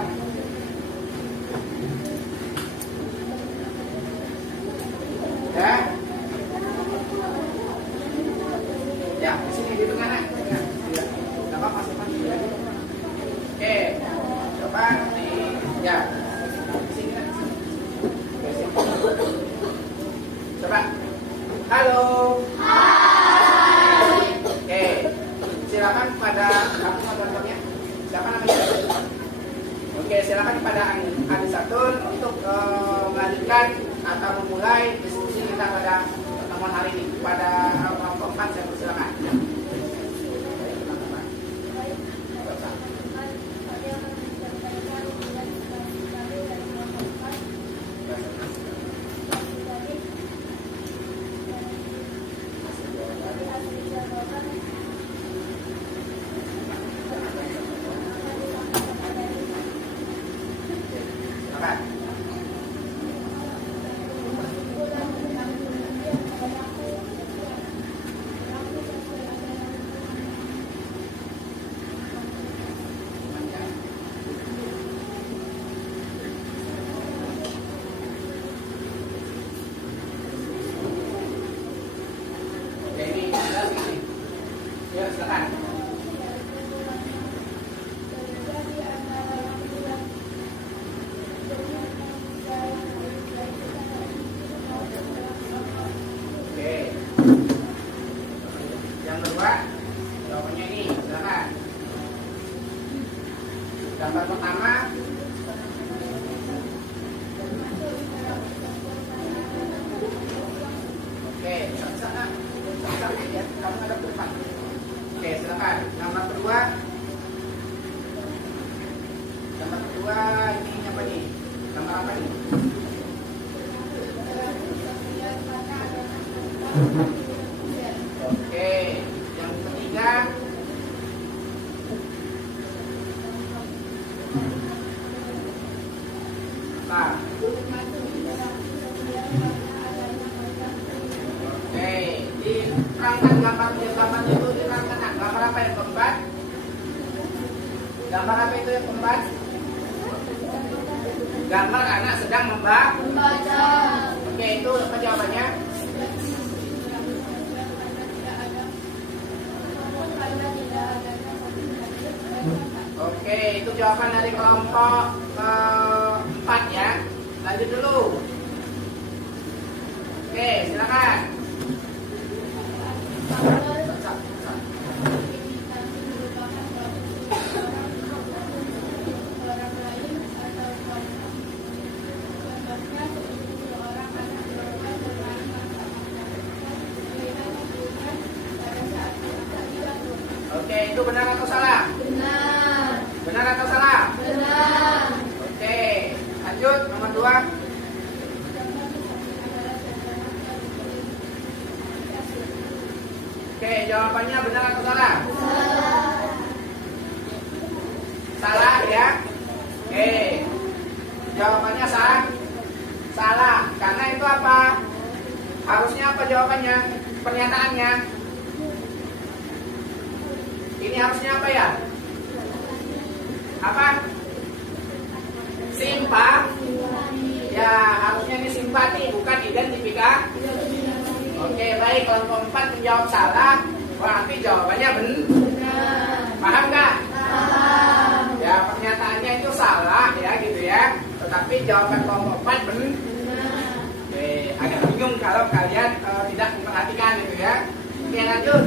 Ya, ya, di sini di tengah nak. Ya, apa masukkan ya. Oke, coba di, ya, di sini nak. Oke, sini. Coba, halo. Hai. Oke, silakan pada aku moderatornya. Siapa namanya? Oke, silakan pada Adi Satun untuk melanjutkan atau memulai diskusi kita pada pertemuan hari ini. Pada kelompok 4 saya persilakan. Ya, silakan. Oke. Yang kedua, jawabannya ini, silakan. Gambar pertama. Oke, sana. Ya, kamu ada depan. Oke, silakan. Gambar kedua. Gambar kedua. Oke, yang ketiga. Nah. Oke, diterangkan gambar itu diterangkan gambar apa yang keempat? Gambar apa itu yang keempat? Gambar anak sedang membaca. Oke, itu apa jawabannya? Oke, itu jawaban dari kelompok 4 ya. Lanjut dulu. Oke, silakan. Oke, itu benar atau salah? Benar. Benar atau salah? Benar. Oke, lanjut nomor 2. Oke, jawabannya benar atau salah? Salah. Salah ya. Oke, jawabannya salah. Karena itu apa? Harusnya apa jawabannya? Pernyataannya. Ini harusnya apa ya? Apa? Ya, harusnya ini simpati, bukan identifikasi. Oke, baik. Kelompok 4 menjawab salah, berarti jawabannya benar. Paham nggak? Paham. Ya, pernyataannya itu salah ya, gitu ya. Tetapi jawaban kelompok 4 benar. Oke, agak bingung kalau kalian tidak memperhatikan gitu ya. Oke, lanjut.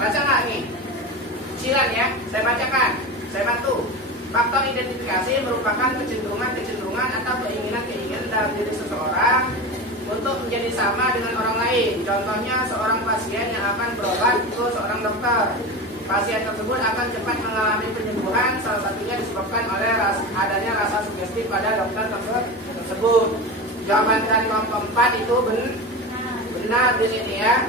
Baca nggak nih? Silakan ya, saya bacakan, saya bantu. Faktor identifikasi merupakan kecenderungan atau keinginan dalam diri seseorang untuk menjadi sama dengan orang lain. Contohnya seorang pasien yang akan berobat ke seorang dokter. Pasien tersebut akan cepat mengalami penyembuhan, salah satunya disebabkan oleh adanya rasa sugesti pada dokter tersebut. Jawaban dari kelompok 4 itu benar di sini ya.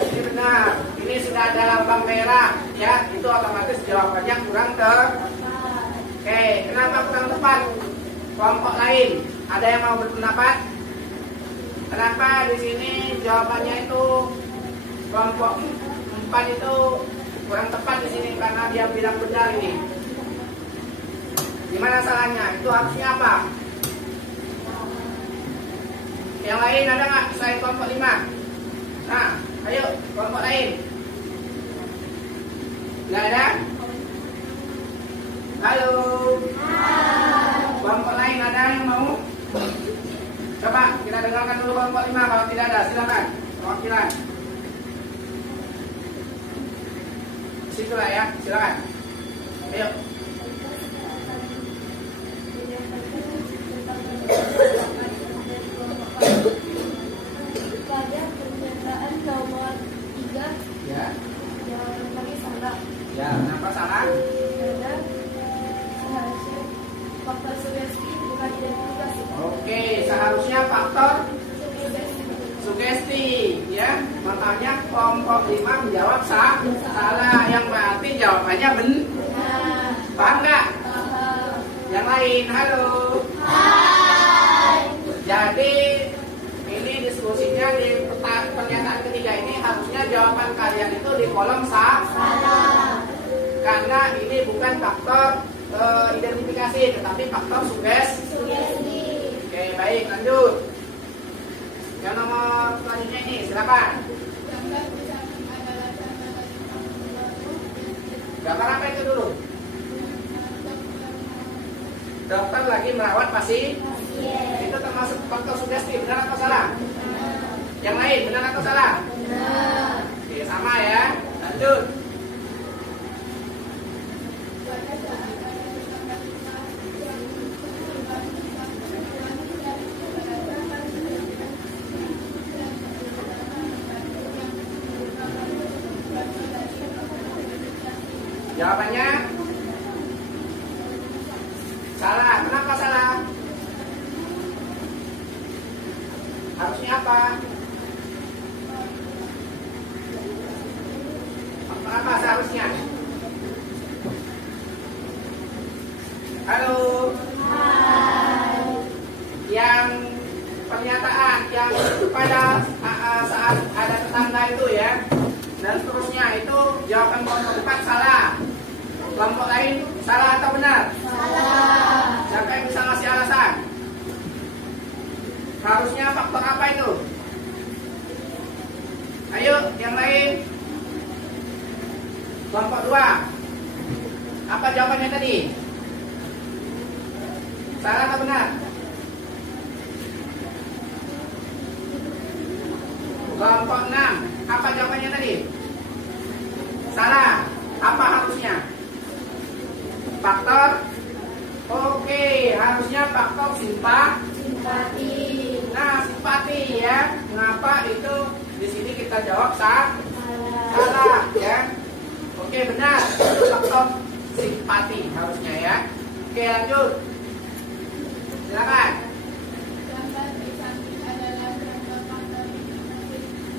Ini benar. Ini sudah ada lambang merah ya, itu otomatis jawabannya kurang tepat. Oke, kenapa kurang tepat? Kelompok lain, ada yang mau berpendapat? Kenapa di sini jawabannya itu kelompok 4 itu kurang tepat di sini karena dia bilang benar ini. Gimana salahnya? Itu harusnya apa? Yang lain ada nggak selain kelompok 5? Nah, ayo kelompok lain. Nggak ada? Halo. Kelompok lain ada yang mau? Coba kita dengarkan dulu kelompok 5. Kalau tidak ada, silakan. Perwakilan. Situlah ya, silakan. Ayo. Pada pernyataan nomor 3, Ya. jawaban kami salah. Ya, kenapa salah? Karena seharusnya faktor sugesti bukan identifikasi. Oke, seharusnya faktor Sugesti. sugesti ya. Makanya kelompok 5 menjawab salah, yang berarti jawabannya benar. Paham nggak? Yang lain, halo. Jadi ini diskusinya di pernyataan ketiga ini harusnya jawaban kalian itu di kolom salah. Karena ini bukan faktor identifikasi, tetapi faktor sugesti. Oke, baik, lanjut. Yang nomor selanjutnya ini, silakan. Gambar apa itu dulu? Dokter lagi merawat pasien. Itu termasuk faktor sugesti, benar atau salah? Yang lain, benar atau salah? Oke, sama ya. Lanjut. Jawabannya salah. Kenapa salah? harusnya apa? Apa seharusnya? Halo. Yang pernyataan yang pada saat ada tetangga itu ya, dan seterusnya itu jawaban kelompok 4 salah. Kelompok lain salah atau benar? Salah. Siapa yang bisa ngasih alasan? Harusnya faktor apa itu? Ayo, yang lain. Kelompok 2. Apa jawabannya tadi? Salah atau benar? Kelompok 6. Apa jawabannya tadi? Salah. Apa harusnya? Faktor. Oke, harusnya faktor Simpati. Nah, simpati ya. Mengapa itu di sini kita jawab salah ya? Oke, benar. Itu faktor simpati harusnya ya. Oke, lanjut. Silakan.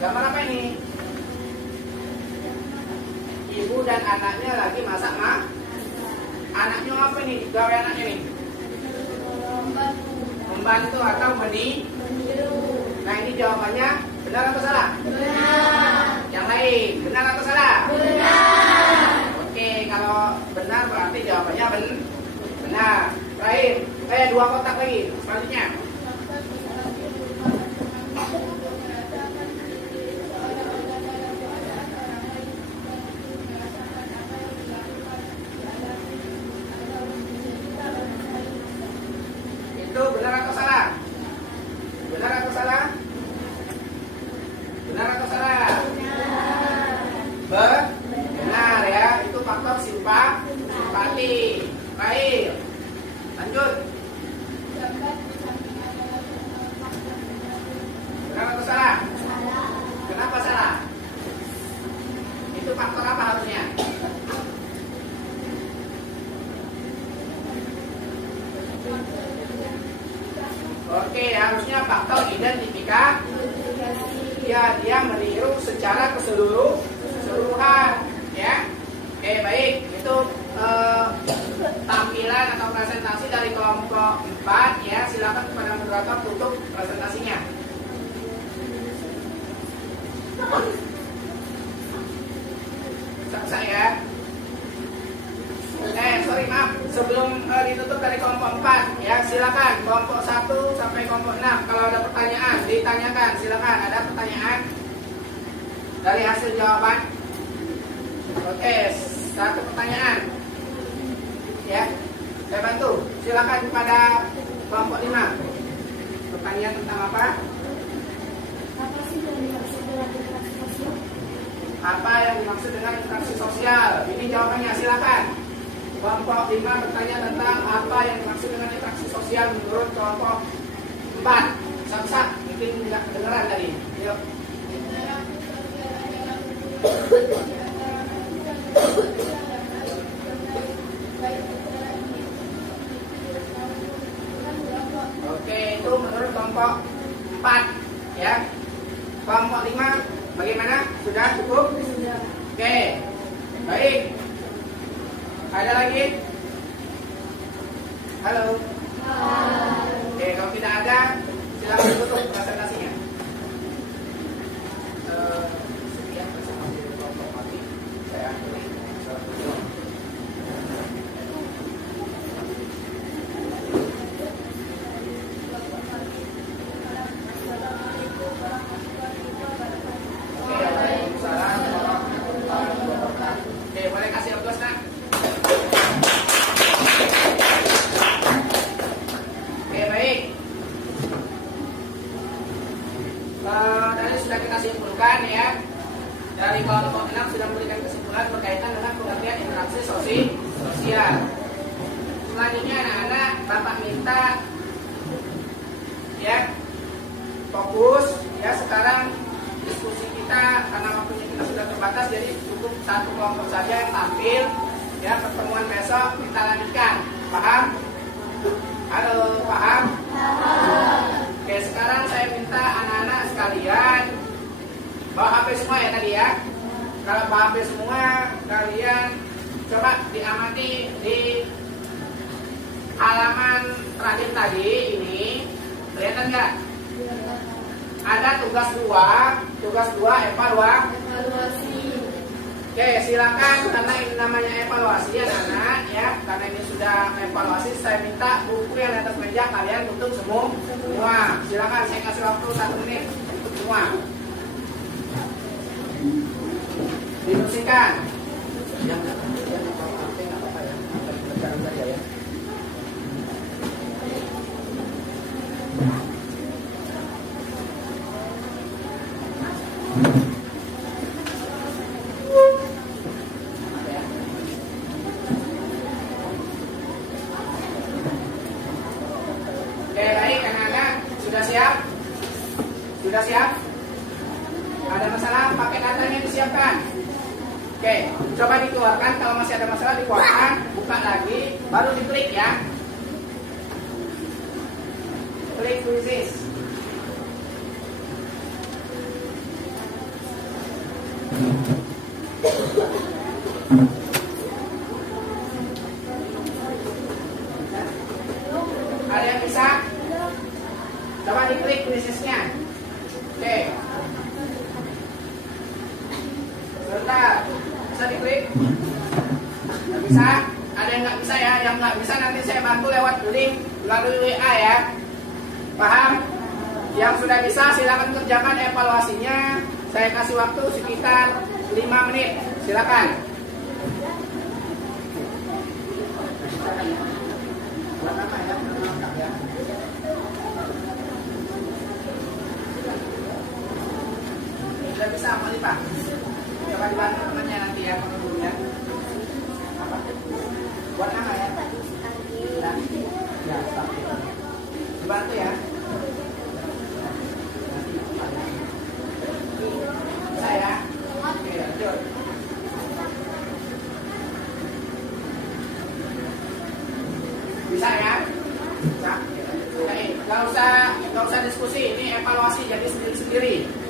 Gambar apa ini? Ibu dan anaknya lagi masak Anaknya apa ini? Gawe anaknya nih? Membantu atau meniru. Nah, ini jawabannya benar atau salah? Benar. Yang lain, benar atau salah? Benar. Oke, kalau benar berarti jawabannya benar. Terakhir, 2 kotak lagi. Selanjutnya. Itu benar atau salah? Benar atau salah? Benar atau salah? Benar ya, itu faktor simpati. Baik. Lanjut. Benar atau salah? Kenapa salah? Itu faktor apa harusnya? Oke, harusnya faktor identifikasi. Ya, dia meniru secara keseluruhan, ya. Oke, baik. Itu tampilan atau presentasi dari kelompok 4, ya. Silakan kepada moderator tutup presentasinya. Saya. Sorry, maaf. Sebelum ditutup dari kelompok 4, ya, silakan kelompok 1 sampai kelompok 6. Kalau ada pertanyaan, ditanyakan. Silakan, ada pertanyaan dari hasil jawaban. Oke, 1 pertanyaan. Ya, saya bantu. Silakan kepada kelompok 5. Pertanyaan tentang apa? Apa sih yang dimaksud dengan interaksi sosial? Apa yang dimaksud dengan interaksi sosial? Ini jawabannya, silakan. Kelompok 5 bertanya tentang apa yang dimaksud dengan interaksi sosial menurut kelompok 4. Sak-sak, mungkin tidak kedengeran tadi. Yuk. Oke, itu menurut kelompok 4, ya. Kelompok 5 bagaimana? Sudah cukup? Sudah. Oke, baik. Ada lagi? Halo? Oke, kalau tidak ada, silakan tutup presentasinya. Sekian presentasi dari kelompok mati. Saya akhiri. Assalamualaikum. Oke, waalaikumsalam warahmatullahi wabarakatuh. Oke, boleh kasih aplaus, nak? Oke, baik. Tadi sudah kita simpulkan ya. Dari kelompok 6 sudah memberikan kesimpulan berkaitan dengan pengertian interaksi sosial. Selanjutnya anak-anak, Bapak minta ya fokus ya. Sekarang diskusi kita karena waktunya kita sudah terbatas, jadi cukup 1 kelompok saja yang tampil. Ya, pertemuan besok kita lanjutkan. Paham? Halo, paham? Oke, sekarang saya minta anak sekalian bawa HP semua ya tadi ya. Kalau bawa HP semua, kalian coba diamati di halaman terakhir tadi ini, kelihatan nggak? Ada tugas 2 Evaluasi. Oke, silakan karena ini namanya evaluasi ya anak-anak ya. Karena ini sudah evaluasi, saya minta buku yang di atas meja kalian tutup semua. Silakan, saya kasih waktu 1 menit untuk semua. Dibersihkan. Oke, baik anak-anak, sudah siap? Sudah siap? Ada masalah? Pakai datanya disiapkan. Oke, coba dikeluarkan. Kalau masih ada masalah dikeluarkan, buka lagi, baru diklik ya. Klik quizzes. Ada yang bisa? Coba diklik quizesnya. Oke. Sebentar, bisa diklik? Nggak bisa? Ada yang nggak bisa ya? Yang nggak bisa nanti saya bantu lewat link melalui WA ya. Paham? Yang sudah bisa silakan kerjakan evaluasinya. Saya kasih waktu sekitar 5 menit. Silakan. Sudah bisa apa nih Pak? Coba dibantu temannya nanti ya pengunjungnya. Apa? Buat nama ya? Ya, dibantu ya. Bisa ya? Oke, lanjut. Bisa ya? Bisa. Oke, nggak usah diskusi. Ini evaluasi jadi sendiri-sendiri.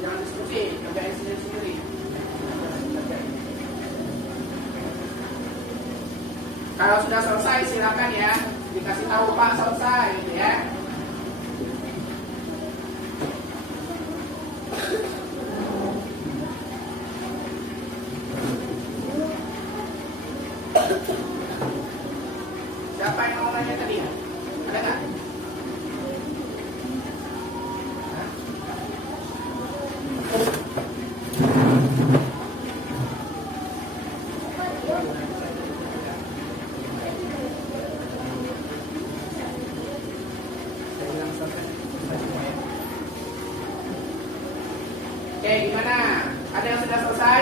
Jangan diskusi, kerjain sendiri-sendiri. Kalau sudah selesai silakan ya dikasih tahu Pak selesai gitu ya. Siapa yang mau nanya tadi? Ada nggak? Oke, gimana? Ada yang sudah selesai?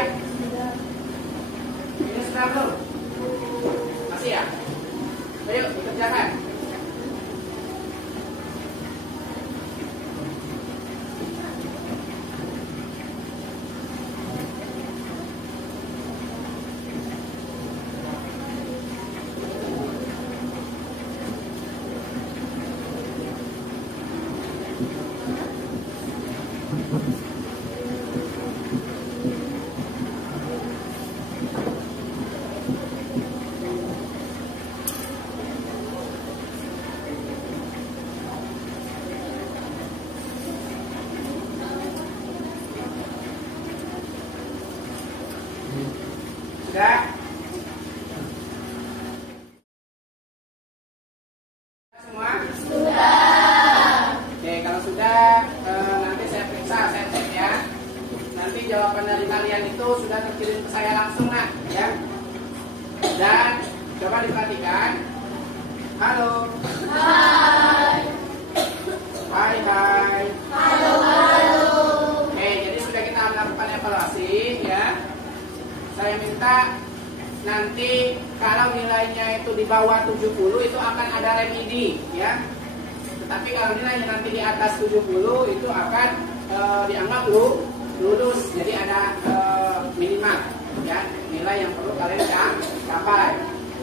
Ini sudah belum? Masih ya? Ayo, dikerjakan. Sudah? Semua? Sudah. Oke, kalau sudah nanti saya periksa, saya cek ya. Nanti jawaban dari kalian itu sudah terkirim ke saya langsung nak, ya. Dan coba diperhatikan. Halo. Hai. Hai hai. Halo, halo. Oke, jadi sudah kita melakukan evaluasi ya. Saya minta nanti kalau nilainya itu di bawah 70 itu akan ada remedi ya. Tetapi kalau nilainya nanti di atas 70 itu akan dianggap lulus. Jadi ada minimal ya nilai yang perlu kalian capai.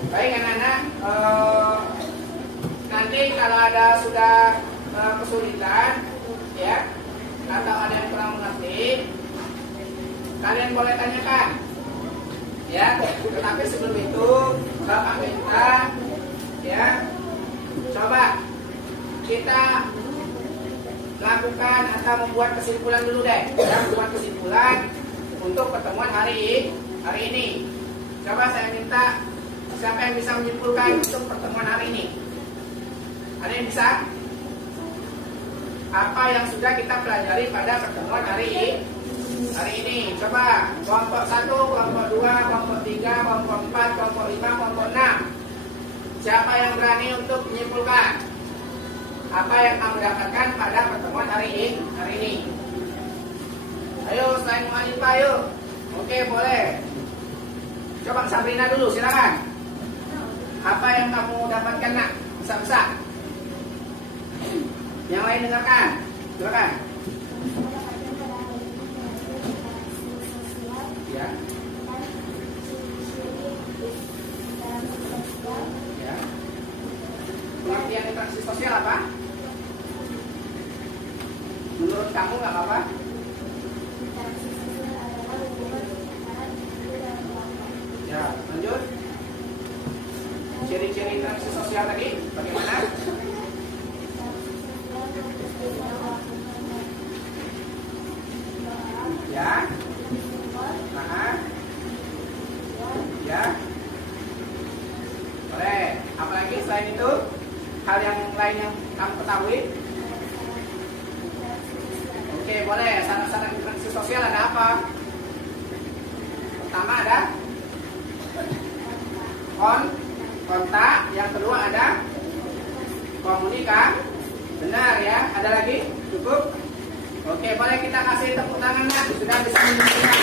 Baik anak-anak, nanti kalau ada sudah kesulitan ya atau ada yang kurang mengerti, kalian boleh tanyakan ya. Tetapi sebelum itu Bapak minta ya, coba kita lakukan atau membuat kesimpulan dulu deh ya, membuat kesimpulan untuk pertemuan hari ini. Coba saya minta siapa yang bisa menyimpulkan untuk pertemuan hari ini? Ada yang bisa? Apa yang sudah kita pelajari pada pertemuan hari ini? Coba kelompok 1, kelompok 2, kelompok 3, kelompok 4, kelompok 5, kelompok 6. Siapa yang berani untuk menyimpulkan apa yang kamu dapatkan pada pertemuan hari ini? Ayo, selain Mu'alifah, ayo. Oke, boleh. Coba Sabrina dulu, silakan. Apa yang kamu dapatkan nak? Bisa-bisa. Yang lain dengarkan, silakan. Ya. Ya. Pengertian interaksi sosial apa? Menurut kamu nggak apa-apa? Ya, lanjut. Ciri-ciri interaksi sosial tadi bagaimana? Ya. Nah. Ya. Boleh. Apalagi selain itu, hal yang lain yang kamu ketahui? Oke, boleh. Syarat-syarat interaksi sosial ada apa? Pertama ada kontak, yang kedua ada komunikasi. Benar ya? Ada lagi? Cukup? Oke, boleh kita kasih tepuk tangan ya, sudah bisa menyimpulkan.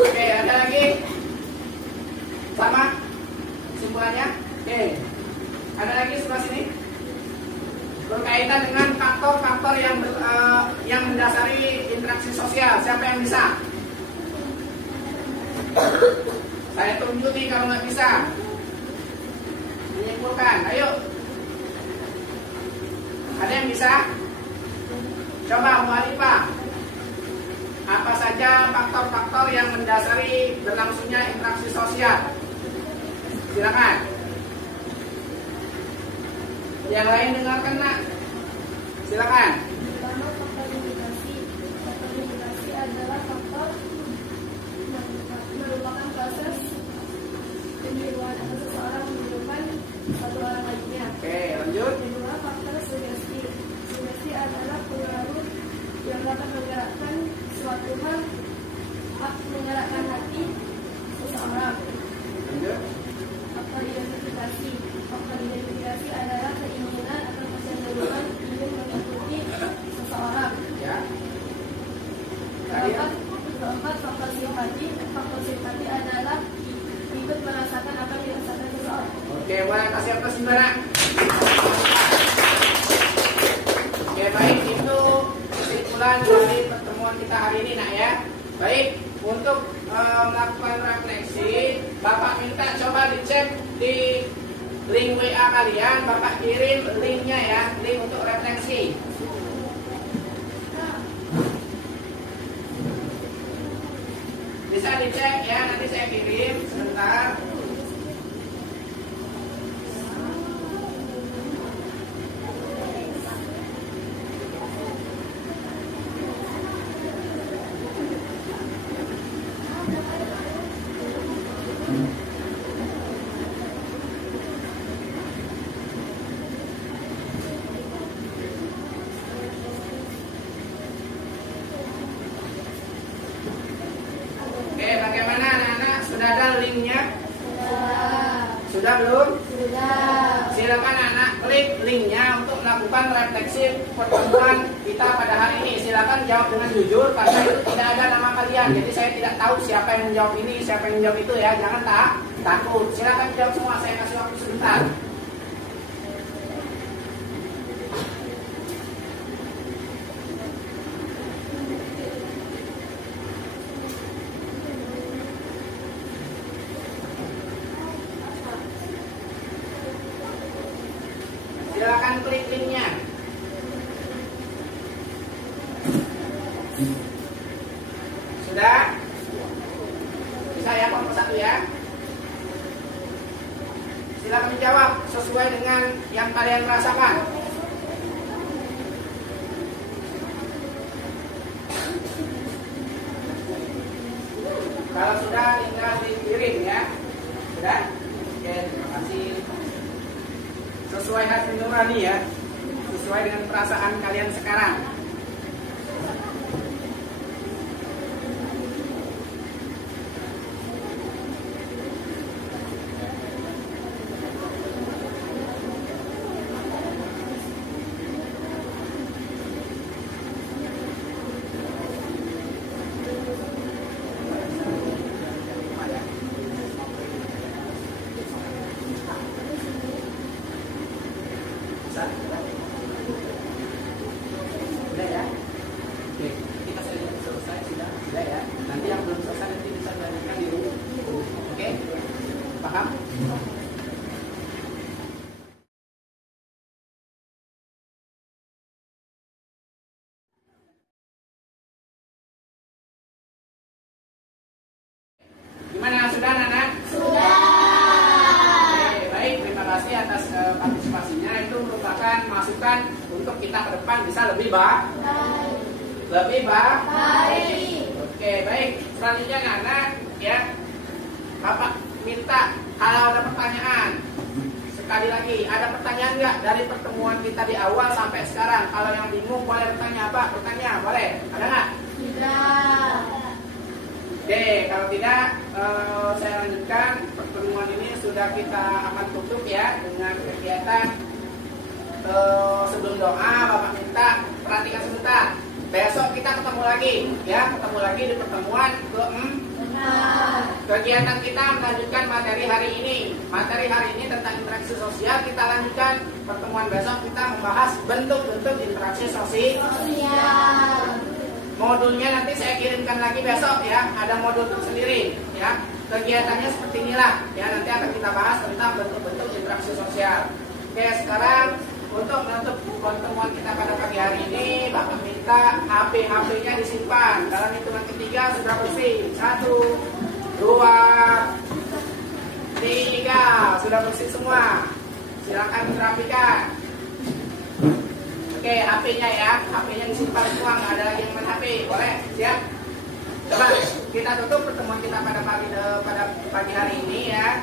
Oke, ada lagi? Sama? Kesimpulannya? Oke. Ada lagi sebelah sini? Berkaitan dengan faktor-faktor yang mendasari interaksi sosial. Siapa yang bisa? Saya tunjuk nih kalau nggak bisa menyimpulkan. Ayo. Ada yang bisa? Coba Mu'alifah. Apa saja faktor-faktor yang mendasari berlangsungnya interaksi sosial? Silakan. Yang lain dengarkan nak. Silakan. Pertama, faktor indikasi. Faktor indikasi adalah faktor merupakan proses penyuluhan seseorang menunjukkan satu orang lainnya. Oke, lanjut. Kedua, faktor sugesti. Sugesti adalah pengaruh yang dapat menggerakkan suatu hal, menggerakkan hati seseorang. Lanjut. Faktor identifikasi. Faktor identifikasi adalah keinginan atau kecenderungan ingin mengikuti seseorang. Ya. Terakhir. Keempat, faktor simpati. Faktor simpati adalah ikut merasakan apa yang dirasakan seseorang. Oke, boleh kasih aplaus juga nak. Oke, baik, itu kesimpulan dari pertemuan kita hari ini nak ya. Baik, untuk melakukan refleksi, Bapak minta coba dicek di link WA kalian, Bapak kirim linknya ya, link untuk refleksi. Bisa dicek ya, nanti saya kirim sebentar. Bagaimana anak-anak? Sudah ada linknya? Sudah belum? Sudah. Silakan anak klik linknya untuk melakukan refleksi pertemuan kita pada hari ini. Silakan jawab dengan jujur karena itu tidak ada nama kalian. Jadi saya tidak tahu siapa yang menjawab ini, siapa yang menjawab itu ya. Jangan takut. Silakan jawab semua. Saya kasih waktu sebentar. Silakan klik linknya. Sudah? Bisa ya kelompok 1 ya? Silakan menjawab sesuai dengan yang kalian rasakan. Kalau sudah tinggal dikirim ya. Sudah? Oke, terima kasih. Sesuai hati nurani ya, sesuai dengan perasaan kalian sekarang. Sudah ya? Oke, kita sudah selesai, sudah ya. Nanti yang belum selesai nanti bisa dilanjutkan di rumah. Oke? Paham? Gimana, sudah anak? Sudah. Oke, baik, terima kasih atas partisipasinya. Itu merupakan masukan untuk kita ke depan bisa lebih baik. Oke, baik. Selanjutnya anak ya, Bapak minta kalau ada pertanyaan. Sekali lagi, ada pertanyaan nggak dari pertemuan kita di awal sampai sekarang? Kalau yang bingung boleh bertanya apa? Bertanya boleh. Ada nggak? Tidak. Oke, kalau tidak saya lanjutkan. Pertemuan ini sudah kita akan tutup ya dengan kegiatan sebelum doa. Bapak minta perhatikan sebentar. Besok kita ketemu lagi ya, ketemu lagi di pertemuan kegiatan kita melanjutkan materi hari ini. Materi hari ini tentang interaksi sosial. Kita lanjutkan pertemuan besok, kita membahas bentuk-bentuk interaksi sosial. Modulnya nanti saya kirimkan lagi besok ya. Ada modul tersendiri ya. Kegiatannya seperti inilah ya. Nanti akan kita bahas tentang bentuk-bentuk interaksi sosial. Oke, sekarang untuk menutup pertemuan kita pada pagi hari ini, Bapak minta HP-nya disimpan. Dalam hitungan ketiga sudah bersih. 1, 2, 3. Sudah bersih semua. Silakan dirapikan. Oke, HP-nya ya, HP-nya disimpan semua, nggak ada lagi yang main HP, boleh, siap? Coba kita tutup pertemuan kita pada pagi hari ini ya.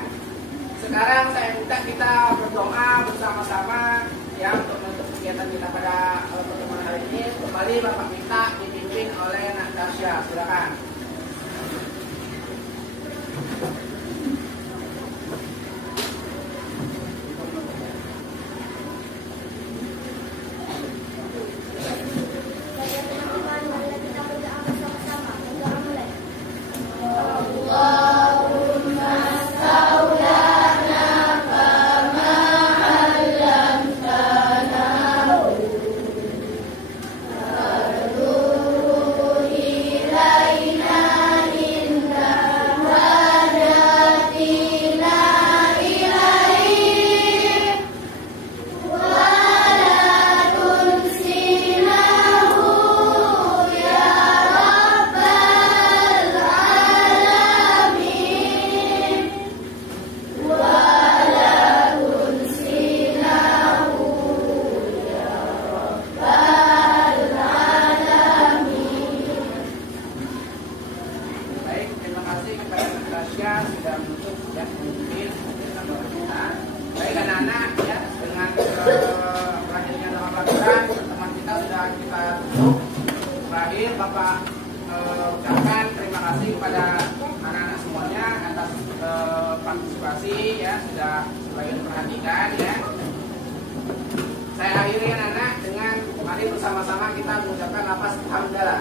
Sekarang saya minta kita berdoa bersama-sama ya untuk menutup kegiatan kita pada pertemuan hari ini. Kembali Bapak minta dipimpin oleh Natasha, silakan. Bapak ucapkan terima kasih kepada anak-anak berpartisipasi ya, sudah sebagian perhatikan ya. Saya akhiri anak-anak dengan mari bersama-sama kita mengucapkan lafaz hamdalah.